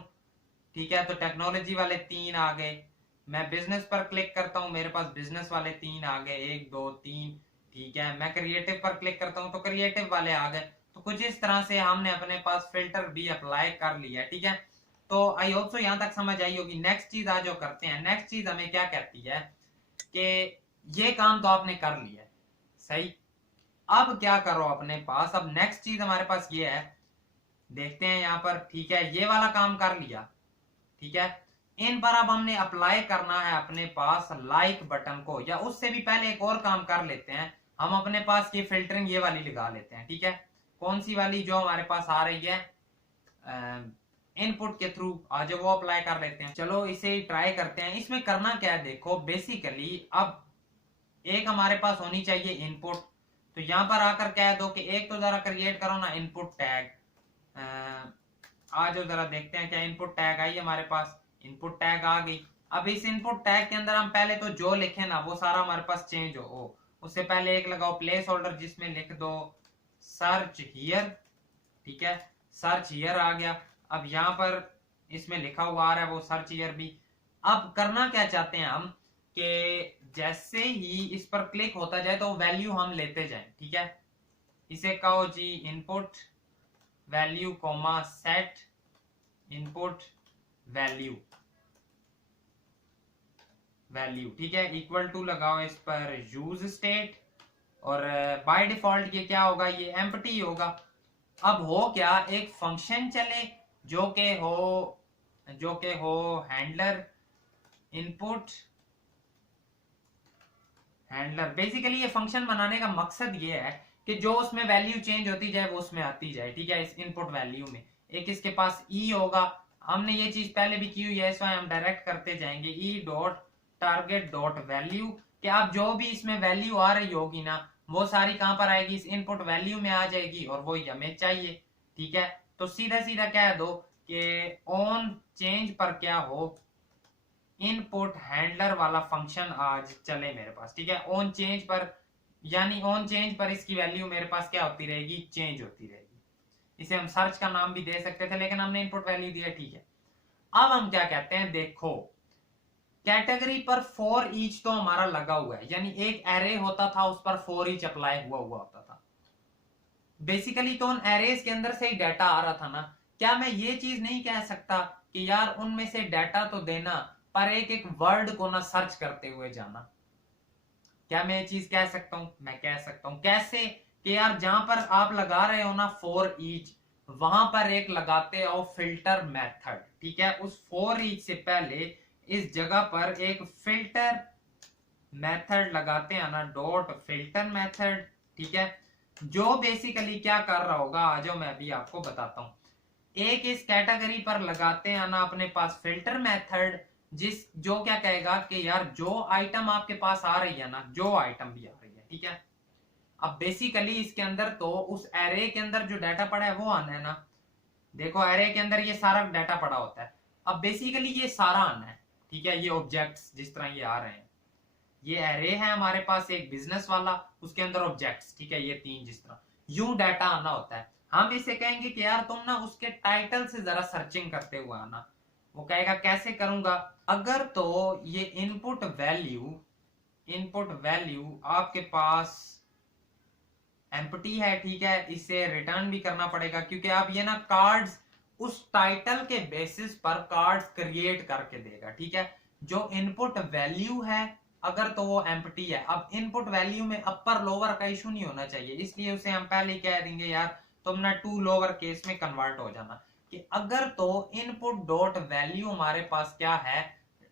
ठीक है, तो टेक्नोलॉजी वाले 3 आ गए। मैं बिजनेस पर क्लिक करता हूं, मेरे पास बिजनेस वाले 3 आ गए, 1 2 3। ठीक है, मैं क्रिएटिव पर क्लिक करता हूं तो क्रिएटिव वाले आ गए। तो कुछ इस तरह से हमने अपने पास फिल्टर भी अप्लाई कर लिया। ठीक है, तो आई होप सो यहां तक समझ आई होगी। नेक्स्ट चीज आज जो करते हैं, नेक्स्ट चीज हमें क्या कहती है कि ये काम तो आपने कर लिया है, सही। अब क्या करो अपने पास, अब नेक्स्ट चीज हमारे पास ये है, देखते हैं यहां पर। ठीक है, ये वाला काम कर लिया। ठीक है, इन पर अब हमने अप्लाई करना है अपने पास लाइक बटन को, या उससे भी पहले एक और काम कर लेते हैं। हम अपने पास ये फिल्टरिंग ये वाली लगा लेते हैं। ठीक है, कौन सी वाली, जो हमारे पास आ रही है इनपुट के थ्रू, आज वो अप्लाई कर लेते हैं। चलो इसे ट्राई करते हैं। इसमें करना क्या है, देखो बेसिकली अब एक हमारे पास होनी चाहिए इनपुट। तो यहां पर आकर कह दो कि एक तो जरा क्रिएट करो ना इनपुट टैग। आज जरा देखते हैं क्या इनपुट टैग आई हमारे पास। इनपुट टैग आ गई। अब इस इनपुट टैग के अंदर हम पहले तो जो लिखे ना वो सारा हमारे पास चेंज हो। उससे पहले एक लगाओ प्लेस होल्डर जिसमें लिख दो सर्च हियर। ठीक है, सर्च हियर आ गया। अब यहाँ पर इसमें लिखा हुआ आ रहा है वो सर्च हियर भी। अब करना क्या चाहते हैं हम कि जैसे ही इस पर क्लिक होता जाए तो वैल्यू हम लेते जाएं। ठीक है, इसे कहो जी input value comma set input value. ठीक है, इक्वल टू लगाओ इस पर यूज स्टेट, और बाय डिफॉल्ट ये क्या होगा, ये एम्प्टी होगा। अब हो क्या, एक फंक्शन चले जो के हो हैंडलर इनपुट हैंडलर। बेसिकली ये फंक्शन बनाने का मकसद ये है कि जो उसमें वैल्यू चेंज होती जाए वो उसमें आती जाए। ठीक है, इस इनपुट वैल्यू में एक इसके पास ई होगा। हमने ये चीज पहले भी की हुई है, इसमें हम डायरेक्ट करते जाएंगे E dot target dot value. कि अब जो भी इसमें वैल्यू आ रही होगी ना वो सारी कहां पर आएगी, इस इनपुट वैल्यू में आ जाएगी, और वो हमें चाहिए। ठीक है, तो सीधा सीधा कह दो कि ऑन चेंज पर क्या हो, इनपुट हैंडलर वाला फंक्शन आज चले मेरे पास। ठीक है, ऑन चेंज पर, यानी ऑन चेंज पर इसकी वैल्यू मेरे पास क्या होती रहेगी, चेंज होती रहेगी। इसे हम सर्च का नाम भी दे सकते थे लेकिन हमने इनपुट वैल्यू दिया। ठीक है, अब हम क्या कहते हैं, देखो कैटेगरी पर फॉर ईच तो हमारा लगा हुआ है, यानी एक एरे होता था उस पर फॉर ईच अप्लाई हुआ होता था। बेसिकली तो उन एरेज के अंदर से ही डाटा आ रहा था ना। क्या मैं ये चीज नहीं कह सकता कि यार उनमें से डाटा तो देना पर एक एक वर्ड को ना सर्च करते हुए जाना? क्या मैं ये चीज कह सकता हूं? मैं कह सकता हूं। कैसे? कि यार जहां पर आप लगा रहे हो ना फॉर ईच, वहां पर एक लगाते हो फिल्टर मेथड। ठीक है, उस फॉर ईच से पहले इस जगह पर एक फिल्टर मेथड लगाते हैं ना, डॉट फिल्टर मेथड। ठीक है, जो बेसिकली क्या कर रहा होगा, आ जाओ मैं अभी आपको बताता हूं। एक इस कैटेगरी पर लगाते हैं ना अपने पास फिल्टर मेथड, जो क्या कहेगा कि यार जो आइटम आपके पास आ रही है ना, जो आइटम भी आ रही है। ठीक है, अब बेसिकली इसके अंदर तो उस एरे के अंदर जो डाटा पड़ा है वो आना है ना। देखो एरे के अंदर ये सारा डाटा पड़ा होता है। अब बेसिकली ये सारा आना है। ठीक है, ये ऑब्जेक्ट्स जिस तरह ये आ रहे हैं, ये एरे है हमारे पास एक बिजनेस वाला, उसके अंदर ऑब्जेक्ट्स। ठीक है, ये 3 जिस तरह यूं डाटा आना होता है। हम इसे कहेंगे कि यार तुम ना उसके टाइटल से जरा सर्चिंग करते हुए आना। वो कहेगा कैसे करूंगा, अगर तो ये इनपुट वैल्यू आपके पास एम्प्टी है, ठीक है, इसे रिटर्न भी करना पड़ेगा क्योंकि अब ये ना कार्ड्स उस टाइटल के बेसिस पर कार्ड्स क्रिएट करके देगा, ठीक है। जो इनपुट वैल्यू है अगर तो वो एम्प्टी है। अब इनपुट वैल्यू में अपर लोअर का इशू नहीं होना चाहिए, इसलिए उसे हम पहले ही कह देंगे यार तुम ना टू लोअर केस में कन्वर्ट हो जाना कि अगर तो इनपुट डॉट वैल्यू हमारे पास क्या है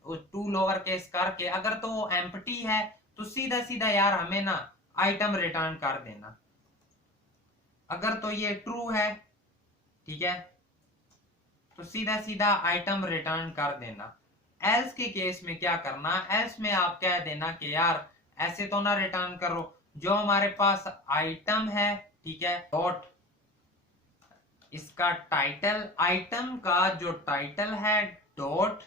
टू लोअर केस करके अगर तो वो एम्प्टी है तो सीधा सीधा यार हमें ना आइटम रिटर्न कर देना। अगर तो ये ट्रू है, ठीक है, तो सीधा सीधा आइटम रिटर्न कर देना। एल्स के केस में क्या करना, एल्स में आप कह देना कि यार ऐसे तो ना रिटर्न करो, जो हमारे पास आइटम है, ठीक है, डॉट इसका टाइटल, आइटम का जो टाइटल है डॉट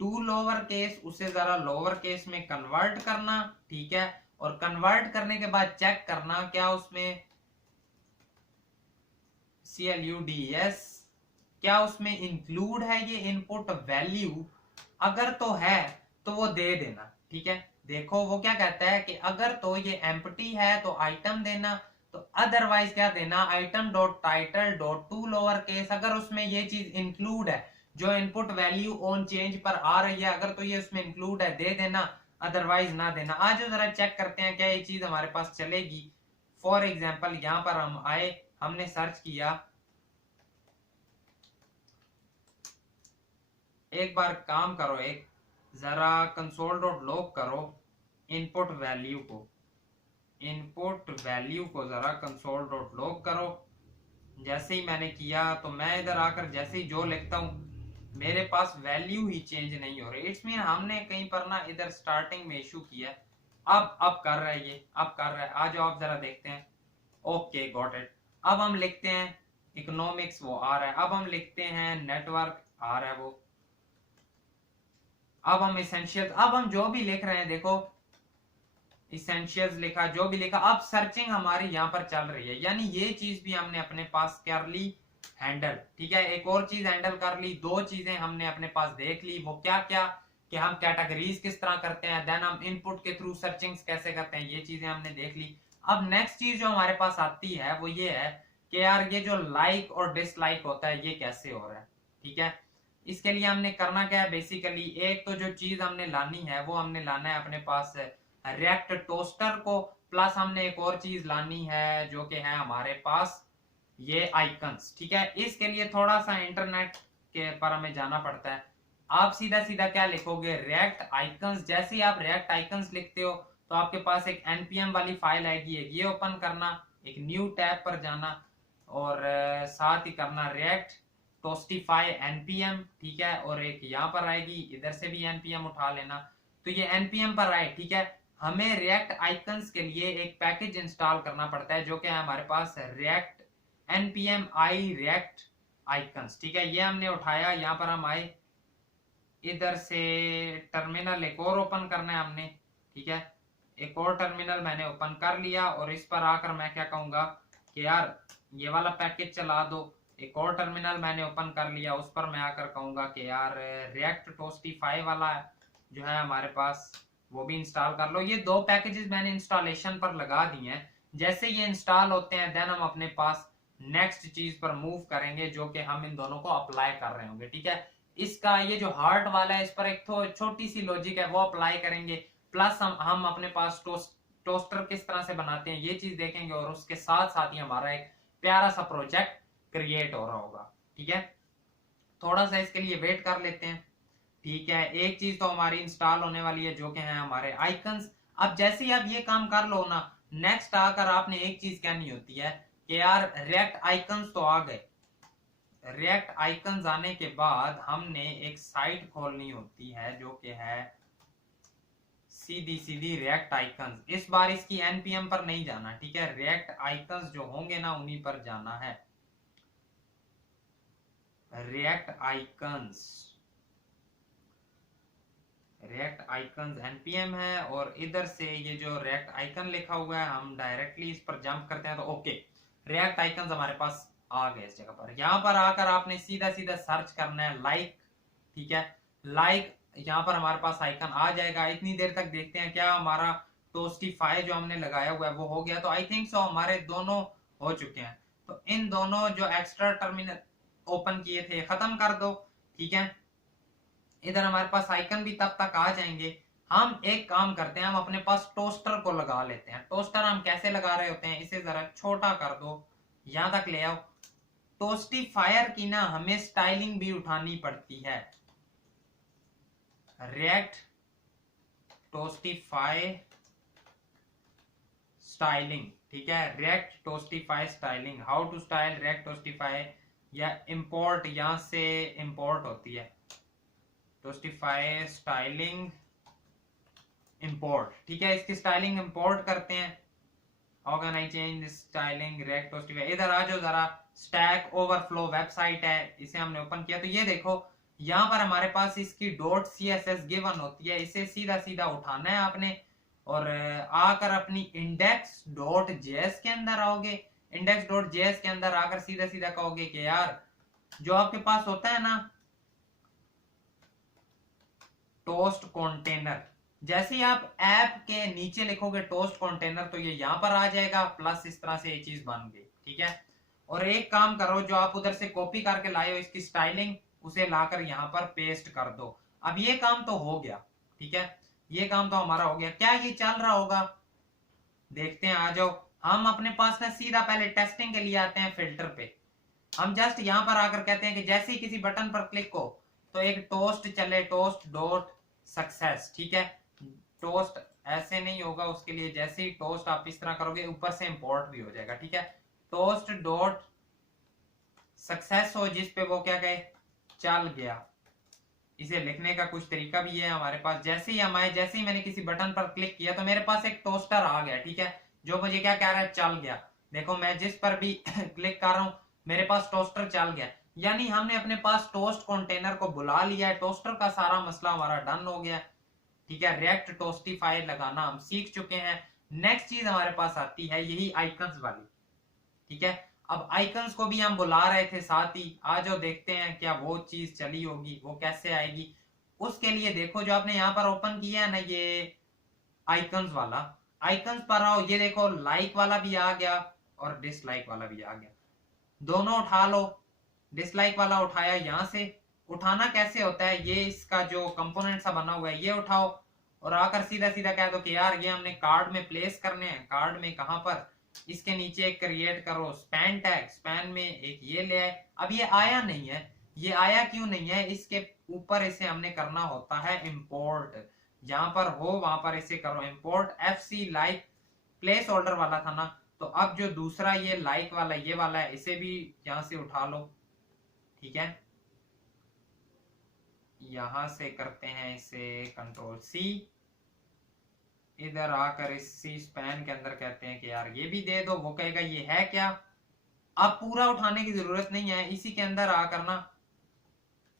टू लोअर केस उसे जरा लोअर केस में कन्वर्ट करना, ठीक है, और कन्वर्ट करने के बाद चेक करना क्या उसमें CLUDS क्या उसमें इंक्लूड है ये इनपुट वैल्यू। अगर तो है तो वो दे देना, ठीक है। देखो वो क्या कहता है कि अगर तो ये एम्प्टी है तो आइटम देना, तो अदरवाइज क्या देना, item dot title dot to lower case अगर उसमें ये चीज इंक्लूड है जो इनपुट वैल्यू ऑन चेंज पर आ रही है अगर तो ये उसमें इंक्लूड है दे देना, अदरवाइज ना देना। आज जरा चेक करते हैं क्या ये चीज हमारे पास चलेगी। फॉर एग्जाम्पल यहाँ पर हम आए, हमने सर्च किया, एक बार काम करो, एक जरा कंसोल डॉट लॉग करो इनपुट वैल्यू को, इनपुट वैल्यू को जरा कंसोल डॉट लॉग करो। जैसे ही मैंने किया तो मैं इधर आकर जैसे ही जो लिखता हूं मेरे पास वैल्यू ही चेंज नहीं हो रही। इट्स मीन हमने कहीं पर ना इधर स्टार्टिंग में इशू किया। अब कर रहा है ये, अब कर रहा है। आज आप जरा देखते हैं। Okay got it. अब हम लिखते हैं इकोनॉमिक्स, वो आ रहा है। अब हम लिखते हैं नेटवर्क, आ रहा है वो। अब हम इसेंशियल्स, अब हम जो भी लिख रहे हैं देखो इसेंशियल्स लिखा, जो भी लिखा, अब सर्चिंग हमारी यहाँ पर चल रही है, यानी ये चीज भी हमने अपने पास कर ली हैंडल, ठीक है। एक और चीज हैंडल कर ली, दो चीजें हमने अपने पास देख ली। वो क्या क्या कि हम कैटेगरीज किस तरह करते हैं, देन हम इनपुट के थ्रू सर्चिंग कैसे करते हैं, ये चीजें हमने देख ली। अब नेक्स्ट चीज जो हमारे पास आती है वो ये है कि यार ये जो लाइक और डिसलाइक होता है ये कैसे हो रहा है, ठीक है। इसके लिए हमने करना क्या है, बेसिकली एक तो जो चीज हमने लानी है वो हमने लाना है अपने पास रिएक्ट टोस्टर को, प्लस हमने एक और चीज लानी है जो कि है हमारे पास ये आइकन्स, ठीक है। इसके लिए थोड़ा सा इंटरनेट के पर हमें जाना पड़ता है। आप सीधा सीधा क्या लिखोगे, रिएक्ट आइकन्स। जैसे ही आप रिएक्ट आइकन्स लिखते हो तो आपके पास एक npm वाली फाइल आएगी, एक ये ओपन करना, एक न्यू टैब पर जाना और साथ ही करना रिएक्ट टोस्टिफाई npm, ठीक है। और एक यहाँ पर आएगी, इधर से भी npm उठा लेना, तो ये npm पर आए, ठीक है। हमें रिएक्ट आइकन्स के लिए एक पैकेज इंस्टॉल करना पड़ता है जो कि है हमारे पास react npm i react icons, ठीक है। ये हमने उठाया, यहाँ पर हम आए, इधर से टर्मिनल एक और ओपन करना है हमने, ठीक है। एक और टर्मिनल मैंने ओपन कर लिया और इस पर आकर मैं क्या कहूंगा कि यार ये वाला पैकेज चला दो। एक और टर्मिनल मैंने ओपन कर लिया, उस पर मैं आकर कहूंगा कि यार रिएक्ट टोस्टिफाई वाला जो है हमारे पास वो भी इंस्टॉल कर लो। ये दो पैकेजेस मैंने इंस्टॉलेशन पर लगा दिए हैं। जैसे ये इंस्टॉल होते हैं देन हम अपने पास नेक्स्ट चीज पर मूव करेंगे जो कि हम इन दोनों को अप्लाई कर रहे होंगे, ठीक है। इसका ये जो हार्ट वाला है इस पर एक तो छोटी सी लॉजिक है वो अप्लाई करेंगे, प्लस हम अपने पास टोस्टर किस तरह से बनाते हैं ये चीज देखेंगे और उसके साथ साथ ही हमारा एक प्यारा सा प्रोजेक्ट क्रिएट हो रहा होगा, ठीक है। थोड़ा सा इसके लिए वेट कर लेते हैं, ठीक है। एक चीज तो हमारी इंस्टॉल होने वाली है जो कि है हमारे आइकन्स। अब जैसे ही आप ये काम कर लो ना, नेक्स्ट आकर आपने एक चीज कहनी होती है कि यार रिएक्ट आइकन्स तो आ गए। रिएक्ट आइकन्स आने के बाद हमने एक साइट खोलनी होती है जो कि है सीधी सीधी रिएक्ट आइकन्स। इस बार इसकी npm पर नहीं जाना, ठीक है। रिएक्ट आइकन्स जो होंगे ना उन्हीं पर जाना है। React icons, react icons npm है और इधर से ये जो रिएक्ट आइकन लिखा हुआ है हम डायरेक्टली इस पर जंप करते हैं तो ओके रिएक्ट आइकन्स हमारे पास आ गए इस जगह पर। यहाँ पर आकर आपने सीधा सीधा सर्च करना है लाइक, ठीक है। लाइक यहाँ पर हमारे पास आइकन आ जाएगा। इतनी देर तक देखते हैं क्या हमारा टोस्टिफाई जो हमने लगाया हुआ है वो हो गया। तो आई थिंक सो हमारे दोनों हो चुके हैं। तो इन दोनों जो एक्स्ट्रा टर्मिनल ओपन किए थे खत्म कर दो, ठीक है। इधर हमारे पास आइकन भी तब तक आ जाएंगे। हम एक काम करते हैं, हम अपने पास टोस्टर को लगा लेते हैं। टोस्टर हम कैसे लगा रहे होते हैं, इसे जरा छोटा कर दो, यहां तक ले आओ। टोस्टिफायर की ना हमें स्टाइलिंग भी उठानी पड़ती है। रिएक्ट टोस्टिफाई स्टाइलिंग, ठीक है। React Toastify styling, how to style React Toastify, या इंपोर्ट, यहां से इंपोर्ट होती है टोस्टिफाई स्टाइलिंग इंपोर्ट, ठीक है। इसकी स्टाइलिंग इंपोर्ट करते हैं। How can I change styling React Toastify, इधर आ जाओ जरा। स्टैक ओवरफ्लो वेबसाइट है, इसे हमने ओपन किया तो ये देखो यहां पर हमारे पास इसकी डॉट CSS गिवन होती है। इसे सीधा सीधा उठाना है आपने और आकर अपनी इंडेक्स डॉट जेएस के अंदर आओगे। इंडेक्स डॉट जेएस के अंदर आकर सीधा सीधा कहोगे कि यार जो आपके पास होता है ना टोस्ट कंटेनर, जैसे ही आप ऐप के नीचे लिखोगे टोस्ट कंटेनर तो ये यहां पर आ जाएगा, प्लस इस तरह से ये चीज बन गई, ठीक है। और एक काम करो, जो आप उधर से कॉपी करके लाए हो इसकी स्टाइलिंग, उसे लाकर यहां पर पेस्ट कर दो। अब ये काम तो हो गया, ठीक है। ये काम तो हमारा हो गया। क्या ये चल रहा होगा, देखते हैं, आ जाओ। हम अपने पास ना सीधा पहले टेस्टिंग के लिए आते हैं फिल्टर पे। हम जस्ट यहां पर आकर कहते हैं कि जैसे ही किसी बटन पर क्लिक हो तो एक टोस्ट चले, टोस्ट डॉट सक्सेस, ठीक है। टोस्ट ऐसे नहीं होगा, उसके लिए जैसे ही टोस्ट आप इस तरह करोगे ऊपर से इंपोर्ट भी हो जाएगा, ठीक है। टोस्ट डॉट सक्सेस हो, जिस पे वो क्या कहे चल गया। इसे लिखने का कुछ तरीका भी है हमारे पास। जैसे ही हम आए, जैसे ही मैंने किसी बटन पर क्लिक किया तो मेरे पास एक टोस्टर आ गया, ठीक है, जो मुझे क्या कह रहा है, चल गया। देखो मैं जिस पर भी क्लिक कर रहा हूं मेरे पास टोस्टर चल गया। यानी हमने अपने पास टोस्ट कंटेनर को बुला लिया है, टोस्टर का सारा मसला हमारा डन हो गया, ठीक है। रिएक्ट टोस्टिफाई लगाना हम सीख चुके हैं। नेक्स्ट चीज हमारे पास आती है यही आइकन्स वाली, ठीक है। अब आइकन्स को भी हम बुला रहे थे साथ ही, आज जो देखते हैं क्या वो चीज चली होगी, वो कैसे आएगी। उसके लिए देखो जो आपने यहाँ पर ओपन किया है ना ये आइकन्स वाला, आइकन्स पर आओ, ये देखो लाइक वाला भी आ गया और डिसलाइक वाला भी आ गया। दोनों उठा लो। डिसलाइक वाला उठाया, यहां से उठाना कैसे होता है, ये इसका जो कंपोनेंट सा बना हुआ है ये उठाओ और आकर सीधा सीधा कह दो कि यार ये हमने कार्ड में प्लेस करने हैं। कार्ड में कहां पर, इसके नीचे एक क्रिएट करो स्पैन टैग, स्पैन में एक ये ले आए। अब ये आया नहीं है, ये आया क्यों नहीं है, इसके ऊपर इसे हमने करना होता है इंपोर्ट। जहां पर हो वहां पर इसे करो import. FC like place holder वाला था ना, तो अब जो दूसरा ये लाइक वाला ये वाला है इसे भी यहां से उठा लो, ठीक है। यहां से करते हैं इसे Ctrl+C, इधर आकर इसी स्पैन के अंदर कहते हैं कि यार ये भी दे दो। वो कहेगा ये है क्या, अब पूरा उठाने की जरूरत नहीं है, इसी के अंदर आकर ना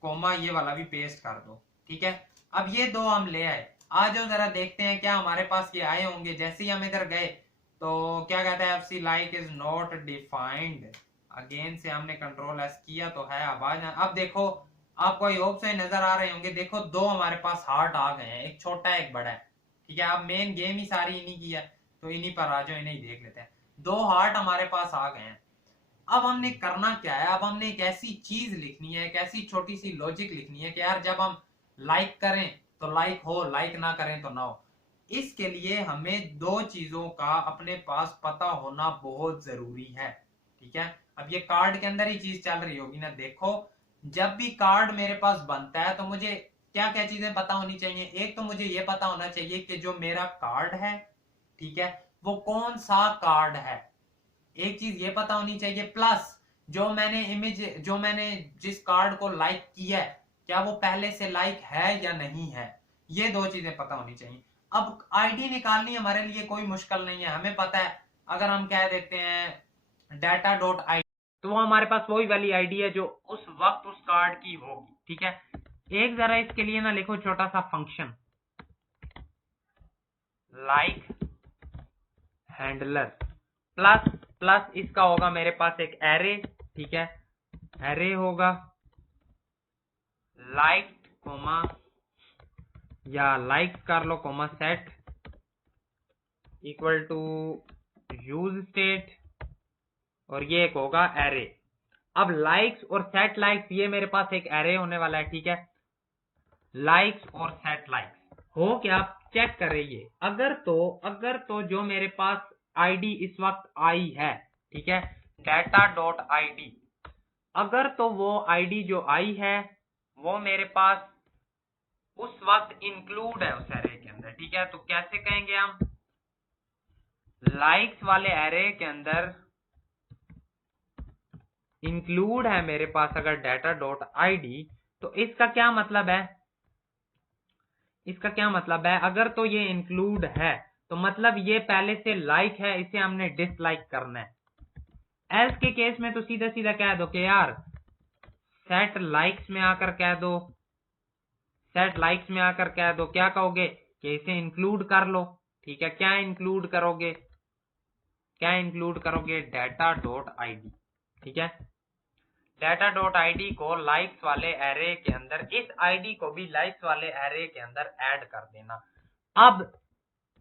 कोमा ये वाला भी पेस्ट कर दो, ठीक है। अब ये दो हम ले आए, आ जाओ जरा देखते हैं क्या हमारे पास ये आए होंगे। जैसे ही हम इधर गए तो क्या कहता है, FC like is not defined. Again से हमने Ctrl+S किया तो है, अब देखो आपको आई होप से नजर आ रहे होंगे। देखो दो हमारे पास हार्ट आ गए हैं, एक छोटा एक बड़ा है, ठीक है। अब मेन गेम ही सारी इन्हीं की है तो इन्हीं पर आ जाओ, इन्हीं देख लेते हैं। दो हार्ट हमारे पास आ गए हैं। अब हमने करना क्या है, अब हमने एक ऐसी चीज लिखनी है, एक ऐसी छोटी सी लॉजिक लिखनी है कि यार जब हम लाइक करें तो लाइक हो, लाइक ना करें तो ना हो। इसके लिए हमें दो चीजों का अपने पास पता होना बहुत जरूरी है, ठीक है। अब ये कार्ड के अंदर ही चीज चल रही होगी ना, देखो जब भी कार्ड मेरे पास बनता है तो मुझे क्या क्या चीजें पता होनी चाहिए। एक तो मुझे ये पता होना चाहिए कि जो मेरा कार्ड है, ठीक है, वो कौन सा कार्ड है, एक चीज ये पता होनी चाहिए। प्लस जो मैंने इमेज, जो मैंने जिस कार्ड को लाइक किया है क्या वो पहले से लाइक है या नहीं है, ये दो चीजें पता होनी चाहिए। अब आईडी निकालनी हमारे लिए कोई मुश्किल नहीं है, हमें पता है। अगर हम कह देते हैं data.id तो वो हमारे पास वही वाली आईडी है जो उस वक्त उस कार्ड की होगी, ठीक है। एक जरा इसके लिए ना लिखो छोटा सा function like handler, plus plus इसका होगा मेरे पास एक एरे, ठीक है। एरे होगा लाइक कोमा या लाइक कर लो comma set equal to use state और ये एक होगा एरे। अब लाइक्स और सेट लाइक्स, ये मेरे पास एक एरे होने वाला है, ठीक है। लाइक्स और सेट लाइक्स हो क्या, आप चेक करिए। अगर तो जो मेरे पास आईडी इस वक्त आई है, ठीक है, डाटा डॉट आईडी, अगर तो वो आईडी जो आई है वो मेरे पास उस वक्त इंक्लूड है उस एरे के अंदर, ठीक है। तो कैसे कहेंगे हम, लाइक्स वाले एरे के अंदर इंक्लूड है मेरे पास अगर डाटा डॉट आईडी, तो इसका क्या मतलब है, इसका क्या मतलब है, अगर तो ये इंक्लूड है तो मतलब ये पहले से लाइक है, इसे हमने डिसलाइक करना है। एल्स के केस में तो सीधा सीधा कह दो कि यार सेट लाइक्स में आकर कह दो, सेट लाइक्स में आकर कह दो, क्या कहोगे कि इसे इंक्लूड कर लो, ठीक है। क्या इंक्लूड करोगे, क्या इंक्लूड करोगे, डाटा डॉट आईडी, ठीक है। डाटा डॉट आईडी को लाइक्स वाले एरे के अंदर, इस आईडी को भी लाइक्स वाले एरे के अंदर ऐड कर देना। अब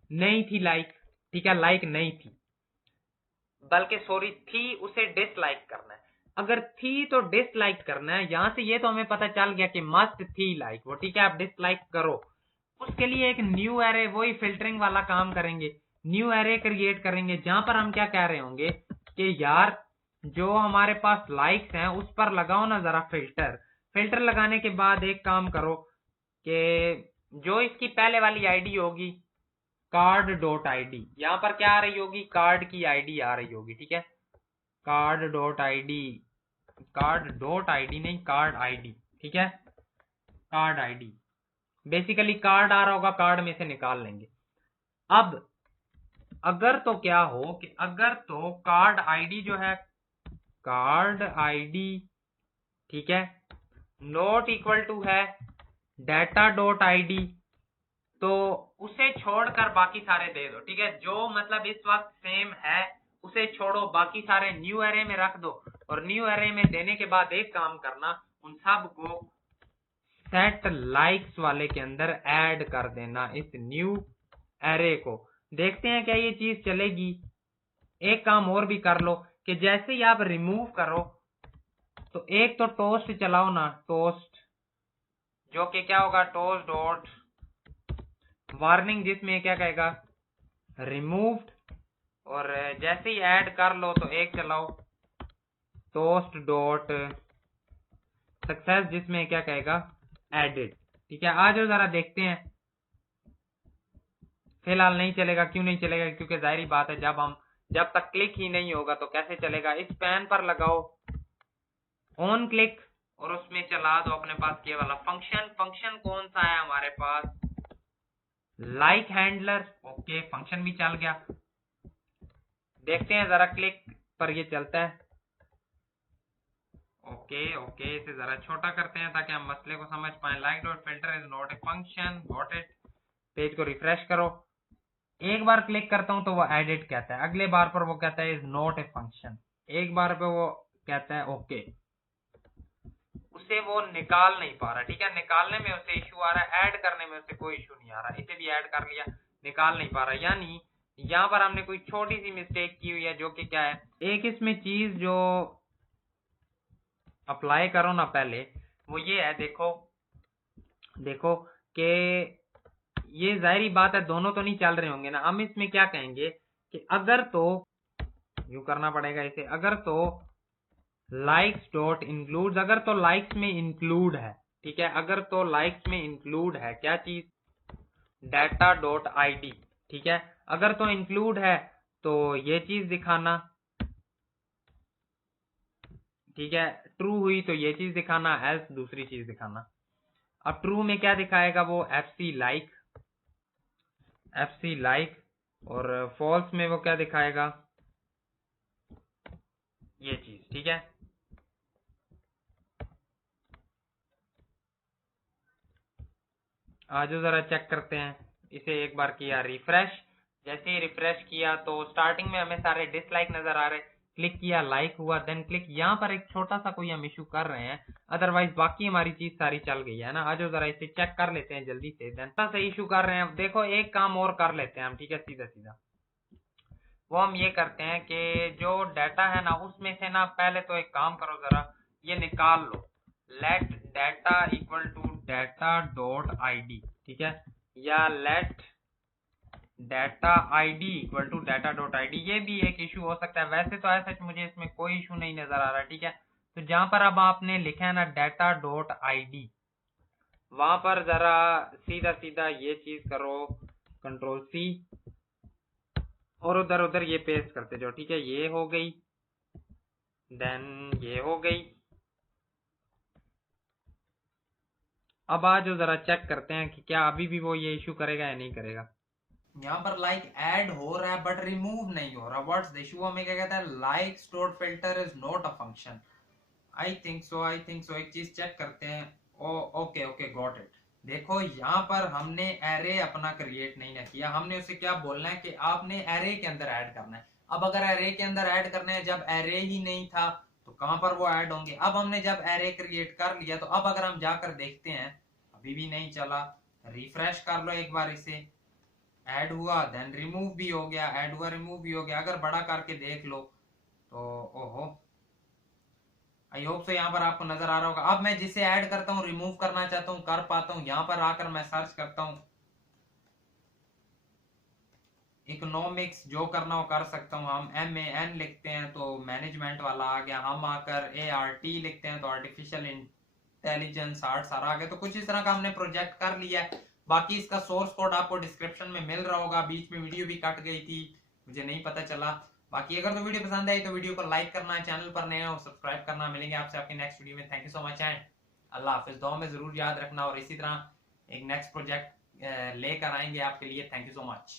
नहीं थी लाइक, ठीक है, लाइक नहीं थी, बल्कि सॉरी थी, उसे डिसलाइक करना है। अगर थी तो डिसलाइक करना है, यहां से ये तो हमें पता चल गया कि मस्ट थी लाइक वो, ठीक है, आप डिसलाइक करो। उसके लिए एक न्यू एरे, वही फिल्टरिंग वाला काम करेंगे, न्यू एरे क्रिएट करेंगे, जहां पर हम क्या कह रहे होंगे कि यार जो हमारे पास लाइक्स हैं उस पर लगाओ ना जरा फिल्टर। फिल्टर लगाने के बाद एक काम करो कि जो इसकी पहले वाली आईडी होगी कार्ड डॉट आईडी, यहां पर क्या आ रही होगी, कार्ड की आईडी आ रही होगी, ठीक है। Card dot ID, card dot ID नहीं, कार्ड आईडी, ठीक है, कार्ड आईडी, बेसिकली कार्ड आ रहा होगा, कार्ड में से निकाल लेंगे। अब अगर तो क्या हो कि अगर तो कार्ड आईडी जो है, कार्ड आईडी, ठीक है, नॉट इक्वल टू है डाटा डॉट आईडी, तो उसे छोड़कर बाकी सारे दे दो, ठीक है। जो मतलब इस वक्त सेम है उसे छोड़ो, बाकी सारे न्यू एरे में रख दो, और न्यू एरे में देने के बाद एक काम करना, उन सब को सेट लाइक्स वाले के अंदर ऐड कर देना, इस न्यू एरे को। देखते हैं क्या ये चीज चलेगी। एक काम और भी कर लो कि जैसे ही आप रिमूव करो तो एक तो टोस्ट चलाओ ना, टोस्ट, जो कि क्या होगा, टोस्ट डॉट वार्निंग, जिसमें क्या कहेगा, रिमूव्ड, और जैसे ही ऐड कर लो तो एक चलाओ टोस्ट डॉट सक्सेस, जिसमें क्या कहेगा, एडिड, ठीक है। आज जरा देखते हैं, फिलहाल नहीं चलेगा, क्यों नहीं चलेगा, क्योंकि जाहिर बात है जब तक क्लिक ही नहीं होगा तो कैसे चलेगा। इस पैन पर लगाओ ऑन क्लिक और उसमें चला दो अपने पास ये वाला फंक्शन। फंक्शन कौन सा है हमारे पास, लाइक हैंडलर, ओके, फंक्शन भी चल गया। देखते हैं जरा क्लिक पर ये चलता है, ओके ओके, इसे जरा छोटा करते हैं ताकि हम मसले को समझ पाए। Like dot filter is not a function, got it. Page को रिफ्रेश करो, एक बार क्लिक करता हूं तो वो एडिट कहता है, अगले बार पर वो कहता है इज नॉट ए फंक्शन, एक बार पे वो कहता है ओके, उसे वो निकाल नहीं पा रहा, ठीक है। निकालने में उसे इशू आ रहा है, ऐड करने में उसे कोई इशू नहीं आ रहा। इसे भी ऐड कर लिया, निकाल नहीं पा रहा, यानी यहाँ पर हमने कोई छोटी सी मिस्टेक की हुई है, जो कि क्या है, एक इसमें चीज जो अप्लाई करो ना पहले, वो ये है, देखो कि ये जाहिर बात है दोनों तो नहीं चल रहे होंगे ना। हम इसमें क्या कहेंगे कि अगर तो यूं करना पड़ेगा इसे, अगर तो लाइक्स डॉट इंक्लूड, अगर तो लाइक्स में इंक्लूड है, ठीक है, अगर तो लाइक्स में इंक्लूड है क्या चीज, डाटा डॉट आईडी, ठीक है। अगर तो इंक्लूड है तो ये चीज दिखाना, ठीक है, ट्रू हुई तो ये चीज दिखाना, एल्स दूसरी चीज दिखाना। अब ट्रू में क्या दिखाएगा वो, एफसी लाइक, और फॉल्स में वो क्या दिखाएगा, ये चीज, ठीक है। आज जरा चेक करते हैं, इसे एक बार किया रिफ्रेश, जैसे ही रिफ्रेश किया तो स्टार्टिंग में हमें सारे डिसलाइक नजर आ रहे, क्लिक किया लाइक हुआ, देन क्लिक, यहाँ पर एक छोटा सा कोई हम इशू कर रहे हैं, अदरवाइज बाकी हमारी चीज सारी चल गई है ना। आज जरा इसे चेक कर लेते हैं जल्दी से, देन से इशू कर रहे हैं। देखो एक काम और कर लेते हैं हम, ठीक है, सीधा सीधा वो हम ये करते हैं कि जो डाटा है ना उसमें से ना पहले तो एक काम करो जरा, ये निकाल लो, let data equal to data dot id, ठीक है, या let data id equal to data dot id। ये भी एक इशू हो सकता है, वैसे तो ऐसा मुझे इसमें कोई इशू नहीं नजर आ रहा, ठीक है। तो जहां पर अब आपने लिखा है ना डाटा डॉट id, वहां पर जरा सीधा सीधा ये चीज करो, कंट्रोल सी, और उधर उधर ये पेस्ट करते जाओ, ठीक है। ये हो गई, देन ये हो गई। अब आज जो जरा चेक करते हैं कि क्या अभी भी वो ये इशू करेगा या नहीं करेगा। यहाँ पर लाइक ऐड हो रहा है बट रिमूव नहीं हो रहा, व्हाट्स द इशू। हमें क्या कहता है, like stored filter is not a function. I think so एक चीज चेक करते हैं। ओ ओके ओके गॉट इट। देखो यहाँ पर हमने एरे अपना क्रिएट नहीं ना किया, हमने उसे क्या बोलना है कि आपने एरे के अंदर ऐड करना है। अब अगर एरे के अंदर ऐड करना है, जब एरे ही नहीं था तो कहां पर वो ऐड होंगे। अब हमने जब एरे क्रिएट कर लिया तो अब अगर हम जाकर देखते हैं, अभी भी नहीं चला, रिफ्रेश कर लो एक बार इसे, ऐड हुआ देन रिमूव भी हो गया, ऐड हुआ रिमूव भी हो गया। अगर बड़ा करके देख लो तो ओहो, आई होप सो यहाँ पर आपको नजर आ रहा होगा। अब मैं जिसे ऐड करता हूँ, रिमूव करना चाहता हूँ, कर पाता हूँ। यहाँ पर आकर मैं सर्च करता हूँ इकोनॉमिक्स, जो करना हो कर सकता हूँ। हम MAN लिखते हैं तो मैनेजमेंट वाला आ गया, हम आकर ART लिखते हैं तो आर्टिफिशियल इंटेलिजेंस आर्ट सारा आ गया। तो कुछ इस तरह का हमने प्रोजेक्ट कर लिया है। बाकी इसका सोर्स कोड आपको डिस्क्रिप्शन में मिल रहा होगा, बीच में वीडियो भी कट गई थी, मुझे नहीं पता चला। बाकी अगर तो वीडियो पसंद आई तो वीडियो को लाइक करना, चैनल पर नए हो सब्सक्राइब करना। मिलेंगे आपसे आपके नेक्स्ट वीडियो में। Thank you so much and अल्लाह हाफिज। दुआ में जरूर याद रखना, और इसी तरह एक नेक्स्ट प्रोजेक्ट लेकर आएंगे आपके लिए। Thank you so much.